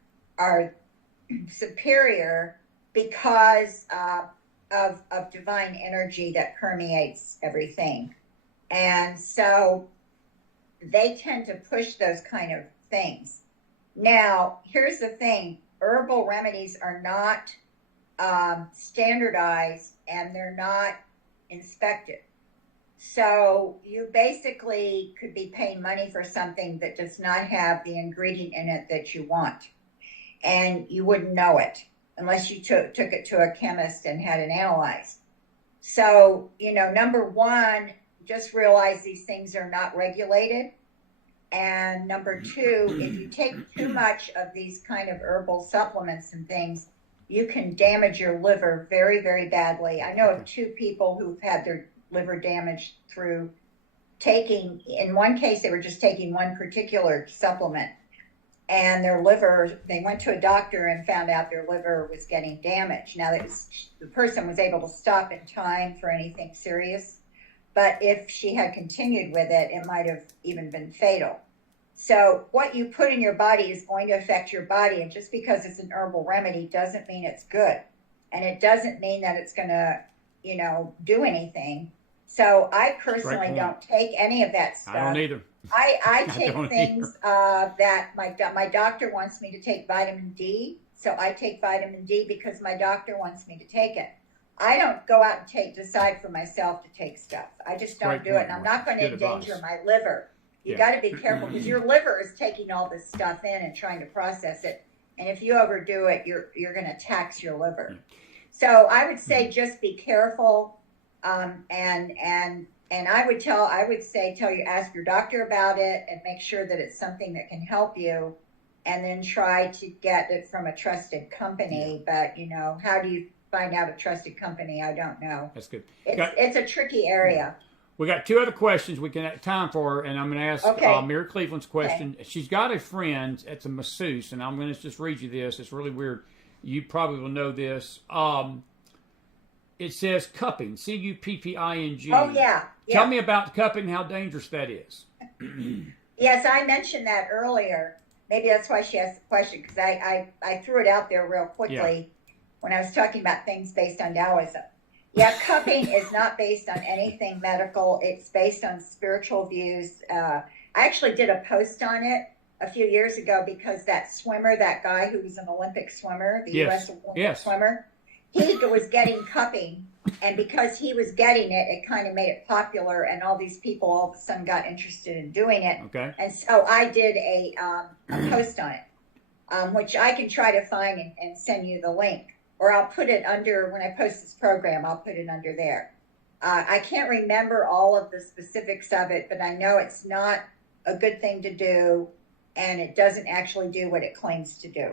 superior because of divine energy that permeates everything. And so they tend to push those kind of things. Now, here's the thing. Herbal remedies are not standardized and they're not inspected. So you basically could be paying money for something that does not have the ingredient in it that you want. And you wouldn't know it unless you took it to a chemist and had it analyzed. So, number one, just realize these things are not regulated. And number two, if you take too much of these kind of herbal supplements and things, you can damage your liver very, very badly. I know of two people who've had their liver damaged through taking, in one case, they were just taking one particular supplement. And their liver, they went to a doctor and found out their liver was getting damaged. Now, the person was able to stop in time for anything serious. But if she had continued with it, it might have even been fatal. So what you put in your body is going to affect your body. And just because it's an herbal remedy doesn't mean it's good. And it doesn't mean that it's going to, do anything. So I personally don't take any of that stuff. I don't either. I take things that my doctor wants me to take vitamin D. So I take vitamin D because my doctor wants me to take it. I don't go out and decide for myself to take stuff. I just don't do it. And I'm not going to endanger my liver. You got to be careful because your liver is taking all this stuff in and trying to process it. And if you overdo it, you're going to tax your liver. So I would say just be careful. And I would say tell you, ask your doctor about it and make sure that it's something that can help you. And then try to get it from a trusted company. But, how do you find out a trusted company? I don't know. That's good. It's a tricky area. We got two other questions we can have time for, and I'm going to ask Mary Cleveland's question. Okay. She's got a friend that's a masseuse, and I'm going to just read you this. It's really weird. You probably will know this. It says cupping, C-U-P-P-I-N-G. Oh, yeah. Tell me about cupping, how dangerous that is. Yes, I mentioned that earlier. Maybe that's why she asked the question, because I threw it out there real quickly when I was talking about things based on Daoism. Yeah, cupping is not based on anything medical. It's based on spiritual views. I actually did a post on it a few years ago because that guy who was an Olympic swimmer, the U.S. Olympic swimmer, he was getting cupping. And because he was getting it, it kind of made it popular. And all these people all of a sudden got interested in doing it. Okay. And so I did a post on it, which I can try to find and send you the link. Or I'll put it under, when I post this program, I'll put it under there. I can't remember all of the specifics of it, but I know it's not a good thing to do, and it doesn't actually do what it claims to do.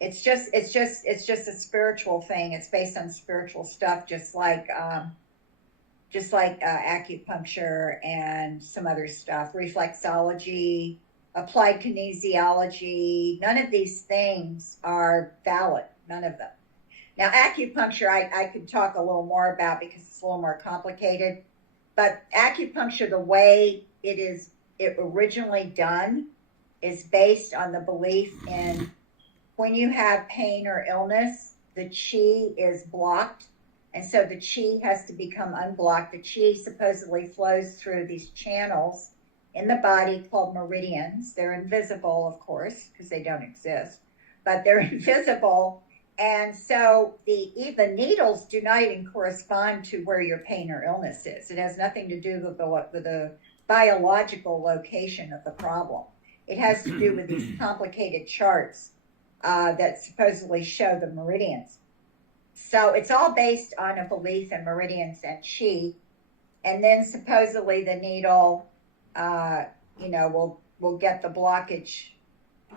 It's just a spiritual thing. It's based on spiritual stuff, just like acupuncture and some other stuff, reflexology, applied kinesiology. None of these things are valid. None of them. Now, acupuncture, I could talk a little more about because it's a little more complicated. But acupuncture, the way it originally done is based on the belief in when you have pain or illness, the chi is blocked. And so the chi has to become unblocked. The chi supposedly flows through these channels in the body called meridians. They're invisible, of course, because they don't exist. But they're invisible. And so the needles do not even correspond to where your pain or illness is. It has nothing to do with the biological location of the problem. It has to do with these complicated charts that supposedly show the meridians. So it's all based on a belief in meridians and chi, and then supposedly the needle, will get the blockage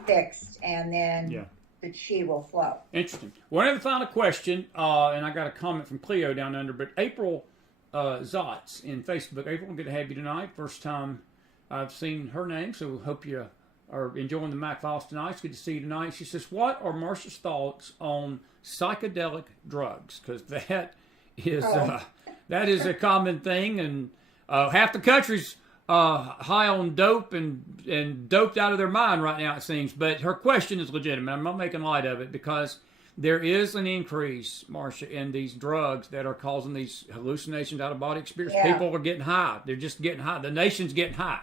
fixed, and then the chi will flow. Interesting. One other final question, and I got a comment from Cleo down under, but April Zotz in Facebook. April, good to have you tonight. First time I've seen her name, so hope you are enjoying the McFiles tonight. It's good to see you tonight. She says, what are Marcia's thoughts on psychedelic drugs? Because that is a common thing, and half the country's high on dope and doped out of their mind right now, it seems. But her question is legitimate. I'm not making light of it, because there is an increase, Marcia, in these drugs that are causing these hallucinations, out-of-body experience. Yeah. People are getting high. They're just getting high. The nation's getting high.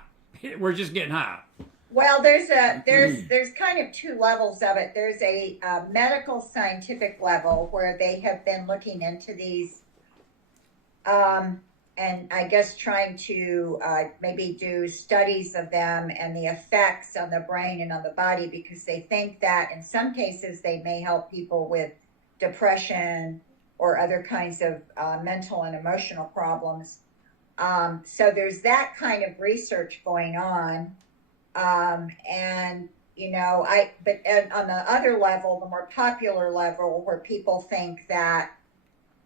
We're just getting high. Well, there's kind of two levels of it. There's a medical scientific level where they have been looking into these, and I guess trying to maybe do studies of them and the effects on the brain and on the body, because they think that in some cases they may help people with depression or other kinds of mental and emotional problems. So there's that kind of research going on. But on the other level, the more popular level, where people think that,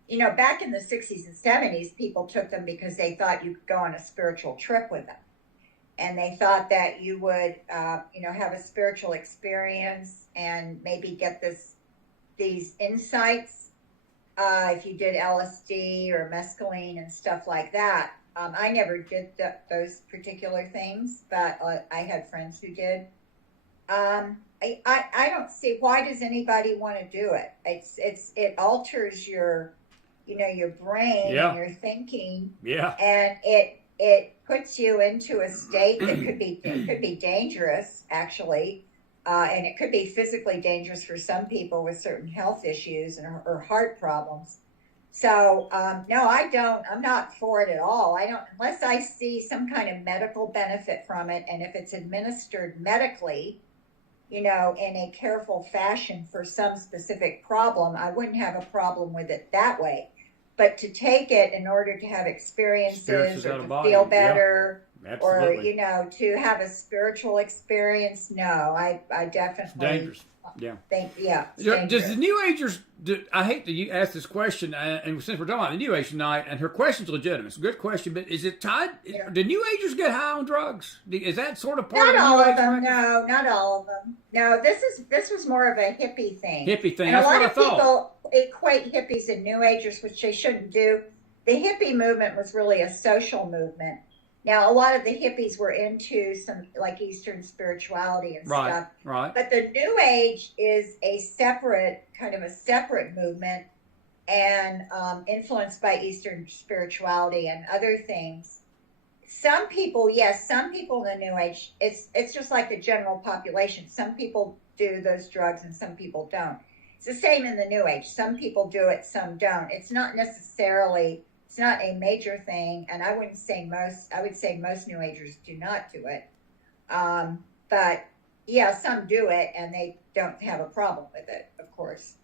back in the 60s and 70s, people took them because they thought you could go on a spiritual trip with them. And they thought that you would, have a spiritual experience and maybe get these insights if you did LSD or mescaline and stuff like that. I never did those particular things, but I had friends who did. I don't see, why does anybody want to do it? It alters your brain and your thinking. Yeah. And it puts you into a state that could be dangerous, actually. And it could be physically dangerous for some people with certain health issues or heart problems. So, no, I'm not for it at all. Unless I see some kind of medical benefit from it. And if it's administered medically, in a careful fashion for some specific problem, I wouldn't have a problem with it that way. But to take it in order to have experiences or to feel better, or, to have a spiritual experience, no, I definitely. It's dangerous. Yeah. Does the New Agers, I hate to ask this question, and since we're talking about the New Age tonight, and her question's legitimate, it's a good question, but is it tied? Yeah. Do New Agers get high on drugs? Is that sort of part of the New Age? No, not all of them. No, this was more of a hippie thing. And a lot of people equate hippies and New Agers, which they shouldn't do. The hippie movement was really a social movement. Now, a lot of the hippies were into some like Eastern spirituality and stuff. Right. But the New Age is a separate movement, and influenced by Eastern spirituality and other things. Some people in the New Age, it's just like the general population. Some people do those drugs and some people don't. It's the same in the New Age. Some people do it, some don't. It's not a major thing, and I would say most New Agers do not do it. But yeah, some do it, and they don't have a problem with it, of course.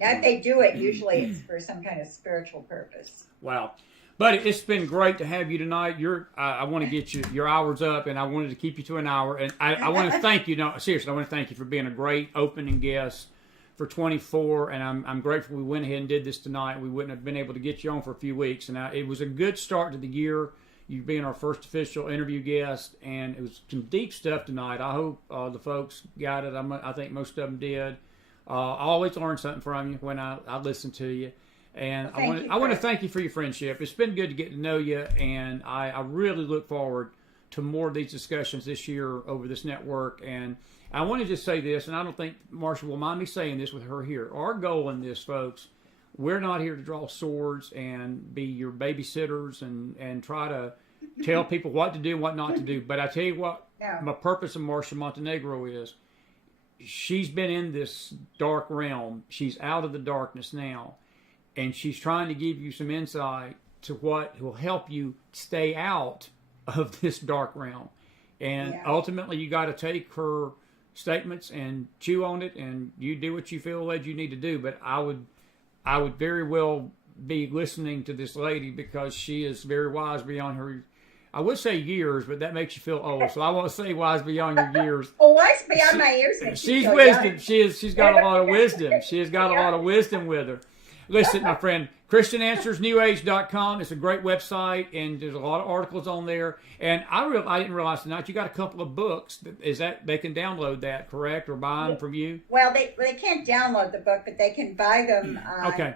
Now, if they do it, usually it's for some kind of spiritual purpose. Wow. Buddy, it's been great to have you tonight. I want to get your hours up, and I wanted to keep you to an hour. And I want to thank you. No, seriously, I want to thank you for being a great opening guest for 24, and I'm grateful we went ahead and did this tonight. We wouldn't have been able to get you on for a few weeks, and it was a good start to the year. You being our first official interview guest, and it was some deep stuff tonight. I hope the folks got it. I think most of them did. I always learn something from you when I listen to you, and I want to thank you for your friendship. It's been good to get to know you, and I really look forward to more of these discussions this year over this network. And I want to just say this, and I don't think Marcia will mind me saying this with her here. Our goal in this, folks, we're not here to draw swords and be your babysitters and try to tell people what to do and what not to do. But I tell you what, my purpose of Marcia Montenegro is, she's been in this dark realm. She's out of the darkness now, and she's trying to give you some insight to what will help you stay out of this dark realm. And ultimately, you got to take her statements and chew on it, and you do what you feel led you need to do. But I would I would very well be listening to this lady because she is very wise beyond her. I would say years, but that makes you feel old. So I won't say wise beyond your years. Oh, wise beyond my years. She's wisdom. She's got a lot of wisdom. She has got a lot of wisdom with her. Listen, my friend, ChristianAnswersNewAge.com. It's a great website, and there's a lot of articles on there. And I didn't realize tonight you got a couple of books. Is that they can download that, correct, or buy them from you? Well, they can't download the book, but they can buy them. Okay.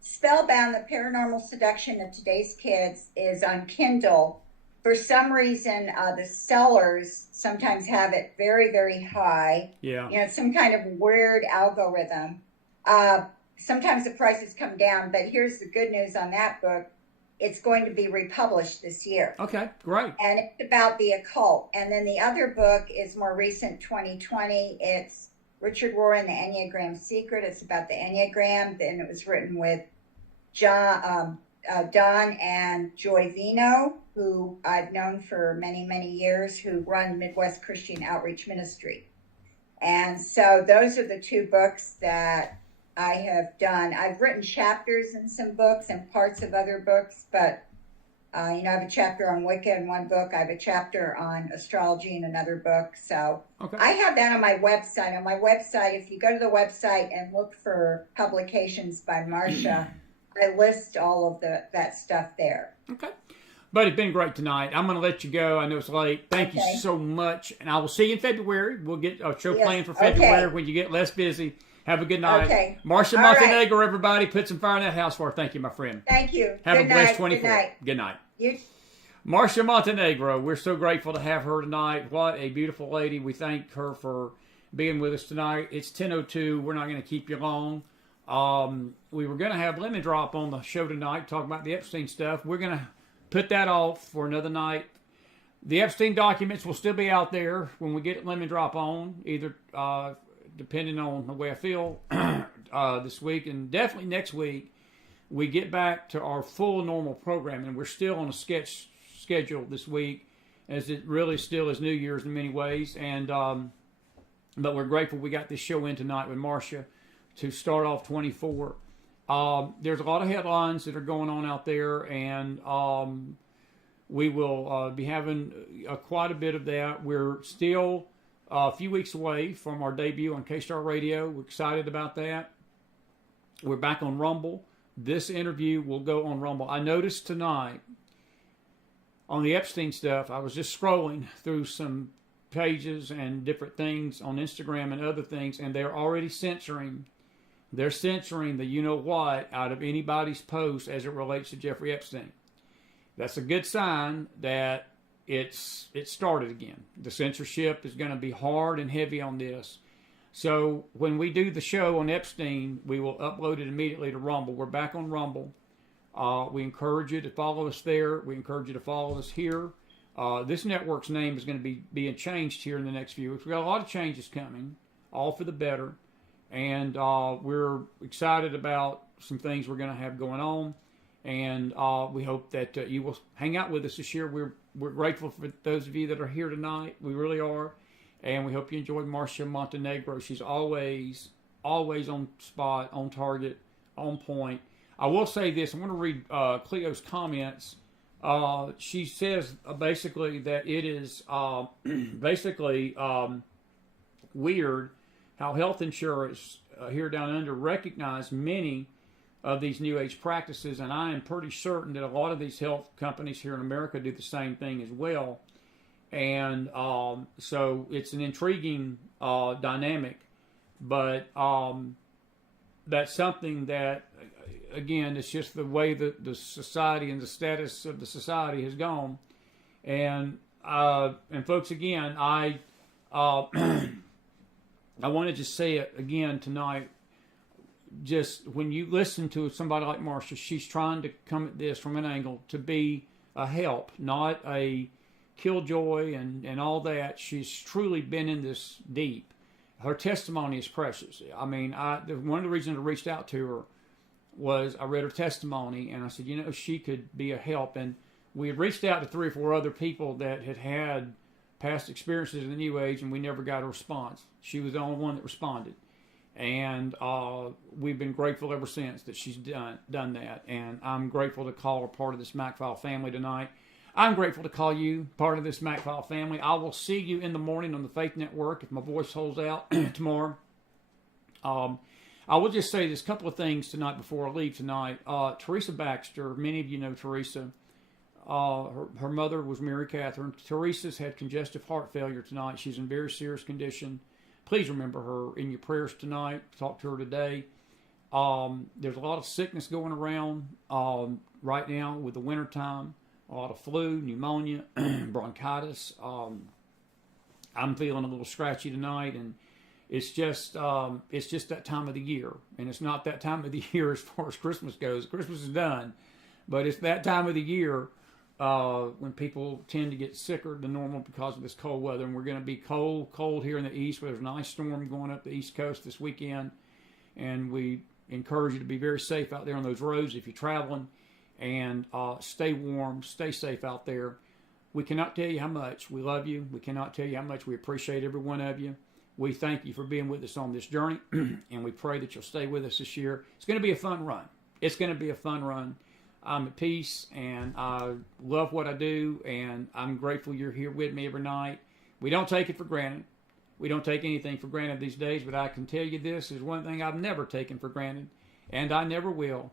Spellbound: The Paranormal Seduction of Today's Kids is on Kindle. For some reason, the sellers sometimes have it very, very high. Yeah. You know, some kind of weird algorithm. Sometimes the prices come down, but here's the good news on that book. It's going to be republished this year. Okay, great. And it's about the occult. And then the other book is more recent, 2020. It's Richard Rohr and the Enneagram Secret. It's about the Enneagram. And it was written with Don and Joy Vino, who I've known for many, many years, who run Midwest Christian Outreach Ministry. And so those are the two books that I have done. I've written chapters in some books and parts of other books, but I have a chapter on Wicca in one book. I have a chapter on astrology in another book. So I have that on my website. On my website, if you go to the website and look for publications by Marcia, I list all of that stuff there. Okay. But it's been great tonight. I'm going to let you go. I know it's late. Thank you so much. And I will see you in February. We'll get a show planned for February when you get less busy. Have a good night. Okay. Marcia Montenegro, everybody. Put some fire in that house for her. Thank you, my friend. Thank you. Have good a blessed night. 24. Good night. Good night. You. Marcia Montenegro, we're so grateful to have her tonight. What a beautiful lady. We thank her for being with us tonight. It's 10:02. We're not going to keep you long. We were going to have Lemon Drop on the show tonight, talk about the Epstein stuff. We're going to put that off for another night. The Epstein documents will still be out there when we get Lemon Drop on, either depending on the way I feel this week, and definitely next week we get back to our full normal programming. We're still on a schedule this week, as it really still is New Year's in many ways, and but we're grateful we got this show in tonight with Marcia to start off 24. There's a lot of headlines that are going on out there, and we will be having quite a bit of that. We're still a few weeks away from our debut on K-Star Radio. We're excited about that. We're back on Rumble. This interview will go on Rumble. I noticed tonight on the Epstein stuff, I was just scrolling through some pages and different things on Instagram and other things, and they're already censoring. They're censoring the you-know-what out of anybody's post as it relates to Jeffrey Epstein. That's a good sign that it started again. The censorship is going to be hard and heavy on this. So when we do the show on Epstein, we will upload it immediately to Rumble. We're back on Rumble. We encourage you to follow us there. We encourage you to follow us here. This network's name is going to be being changed here in the next few weeks. We've got a lot of changes coming, all for the better. And we're excited about some things we're going to have going on. And we hope that you will hang out with us this year. We're grateful for those of you that are here tonight. We really are. And we hope you enjoyed Marcia Montenegro. She's always on spot, on target, on point. I will say this. I'm going to read Cleo's comments. She says basically that it is weird how health insurers here down under recognize many of these New Age practices, and I am pretty certain that a lot of these health companies here in America do the same thing as well. And so it's an intriguing dynamic, but that's something that, again, it's just the way that the society and the status of the society has gone. And folks, again, I want to just say it again tonight. Just when you listen to somebody like Marcia, she's trying to come at this from an angle to be a help, not a killjoy and all that. She's truly been in this deep. Her testimony is precious. I mean, one of the reasons I reached out to her was I read her testimony, and I said, she could be a help. And we had reached out to 3 or 4 other people that had past experiences in the New Age, and we never got a response. She was the only one that responded. And we've been grateful ever since that she's done that. And I'm grateful to call her part of this McFile family tonight. I'm grateful to call you part of this McFile family. I will see you in the morning on the Faith Network if my voice holds out tomorrow. I will just say this couple of things tonight before I leave tonight. Teresa Baxter, many of you know Teresa. Her mother was Mary Catherine. Teresa's had congestive heart failure tonight. She's in very serious condition. Please remember her in your prayers tonight. Talk to her today. There's a lot of sickness going around right now with the wintertime. A lot of flu, pneumonia, bronchitis. I'm feeling a little scratchy tonight, and it's just that time of the year. And it's not that time of the year as far as Christmas goes. Christmas is done, but it's that time of the year when people tend to get sicker than normal because of this cold weather. And we're going to be cold here in the east, where there's an ice storm going up the east coast this weekend. And we encourage you to be very safe out there on those roads if you're traveling. And stay warm, stay safe out there. We cannot tell you how much we love you. We cannot tell you how much we appreciate every one of you. We thank you for being with us on this journey, and we pray that you'll stay with us this year. It's going to be a fun run. It's going to be a fun run. I'm at peace, and I love what I do, and I'm grateful you're here with me every night. We don't take it for granted. We don't take anything for granted these days, but I can tell you this is one thing I've never taken for granted, and I never will.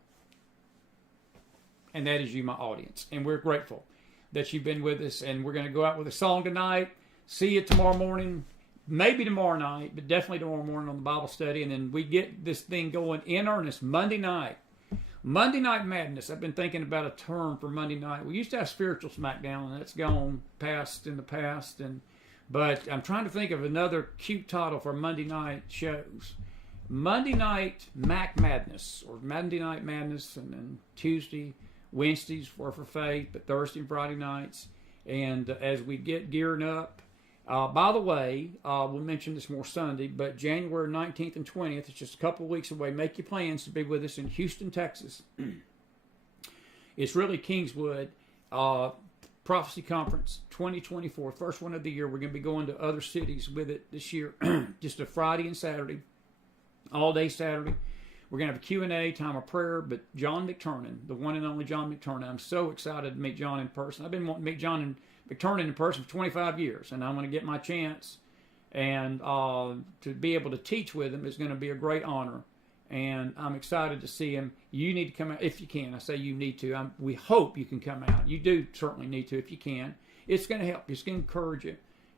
And that is you, my audience. And we're grateful that you've been with us. And we're going to go out with a song tonight. See you tomorrow morning. Maybe tomorrow night, but definitely tomorrow morning on the Bible study. And then we get this thing going in earnest Monday night. Monday Night Madness. I've been thinking about a term for Monday night. We used to have Spiritual Smackdown, and that's gone past in the past. But I'm trying to think of another cute title for Monday night shows. Monday Night Mac Madness, or Monday Night Madness, and then Tuesday, Wednesdays for faith, but Thursday and Friday nights. And as we get gearing up, by the way, we'll mention this more Sunday, but January 19th and 20th, it's just a couple of weeks away. Make your plans to be with us in Houston, Texas. It's really Kingswood Prophecy Conference 2024, first one of the year. We're going to be going to other cities with it this year. Just a Friday and Saturday, all day Saturday. We're going to have a Q&A, time of prayer, but John McTernan, the one and only John McTernan. I'm so excited to meet John in person. I've been wanting to meet John McTernan in person for 25 years, and I'm going to get my chance. And to be able to teach with him is going to be a great honor. And I'm excited to see him. You need to come out if you can. I say you need to. We hope you can come out. You do certainly need to if you can. It's going to help you. It's going to encourage you.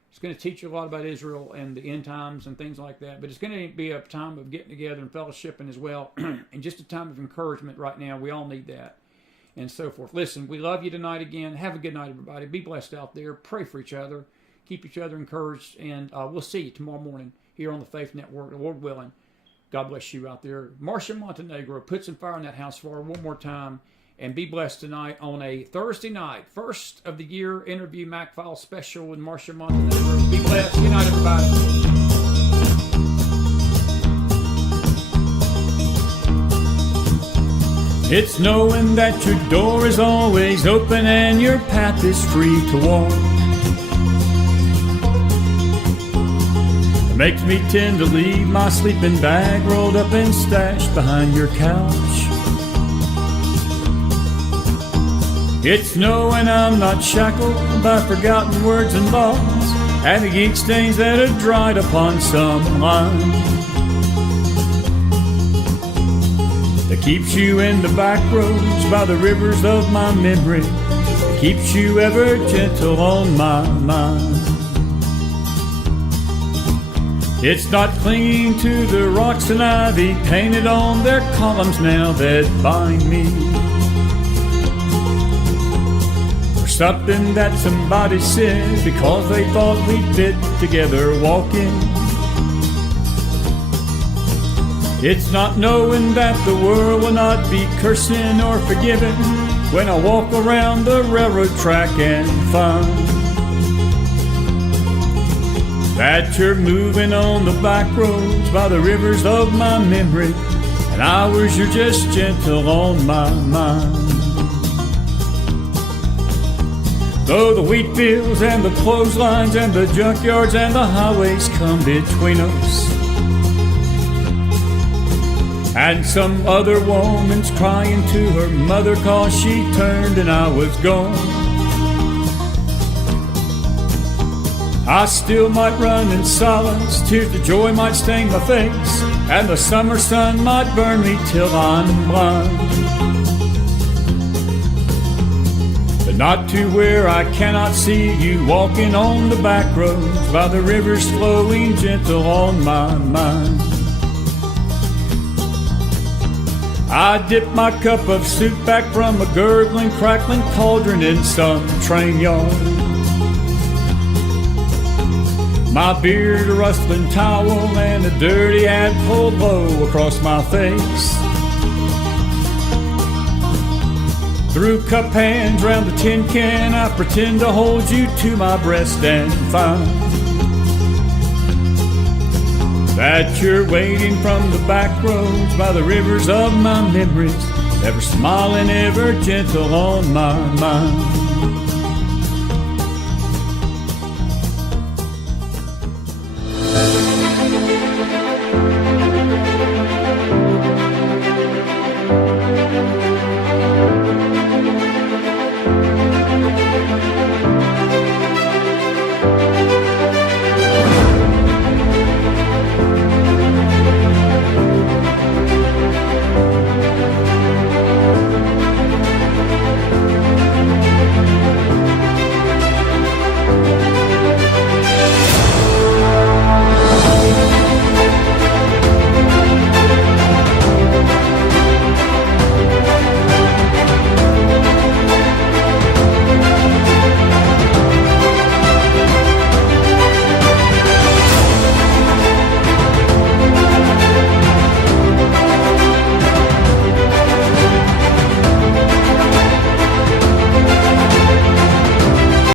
It's going to teach you a lot about Israel and the end times and things like that. But it's going to be a time of getting together and fellowshipping as well. And just a time of encouragement right now. We all need that. And so forth. Listen, we love you tonight again. Have a good night, everybody. Be blessed out there. Pray for each other. Keep each other encouraged. And we'll see you tomorrow morning here on the Faith Network, Lord willing. God bless you out there. Marcia, Montenegro, put some fire in that house for her one more time. And be blessed tonight on a Thursday night, first of the year interview McFile special with Marcia Montenegro. Be blessed. Good night, everybody. It's knowing that your door is always open and your path is free to walk. It makes me tend to leave my sleeping bag rolled up and stashed behind your couch. It's knowing I'm not shackled by forgotten words and laws, adding ink stains that have dried upon some line. That keeps you in the back roads by the rivers of my memory, that keeps you ever gentle on my mind. It's not clinging to the rocks and ivy painted on their columns now that bind me. Something that somebody said because they thought we'd fit together walking. It's not knowing that the world will not be cursing or forgiving when I walk around the railroad track and find that you're moving on the back roads by the rivers of my memory, and hours you're just gentle on my mind. Though the wheat fields and the clotheslines and the junkyards and the highways come between us, And some other woman's crying to her mother 'cause she turned and I was gone. I still might run in silence, tears of joy might stain my face, and the summer sun might burn me till I'm blind. But not to where I cannot see you walking on the back roads, by the rivers flowing gentle on my mind. I dip my cup of soup back from a gurgling, crackling cauldron in some train yard. My beard, a rustling towel, and a dirty hat pulled low across my face. Through cup hands round the tin can, I pretend to hold you to my breast and find that you're waiting from the back roads by the rivers of my memories, ever smiling, ever gentle on my mind.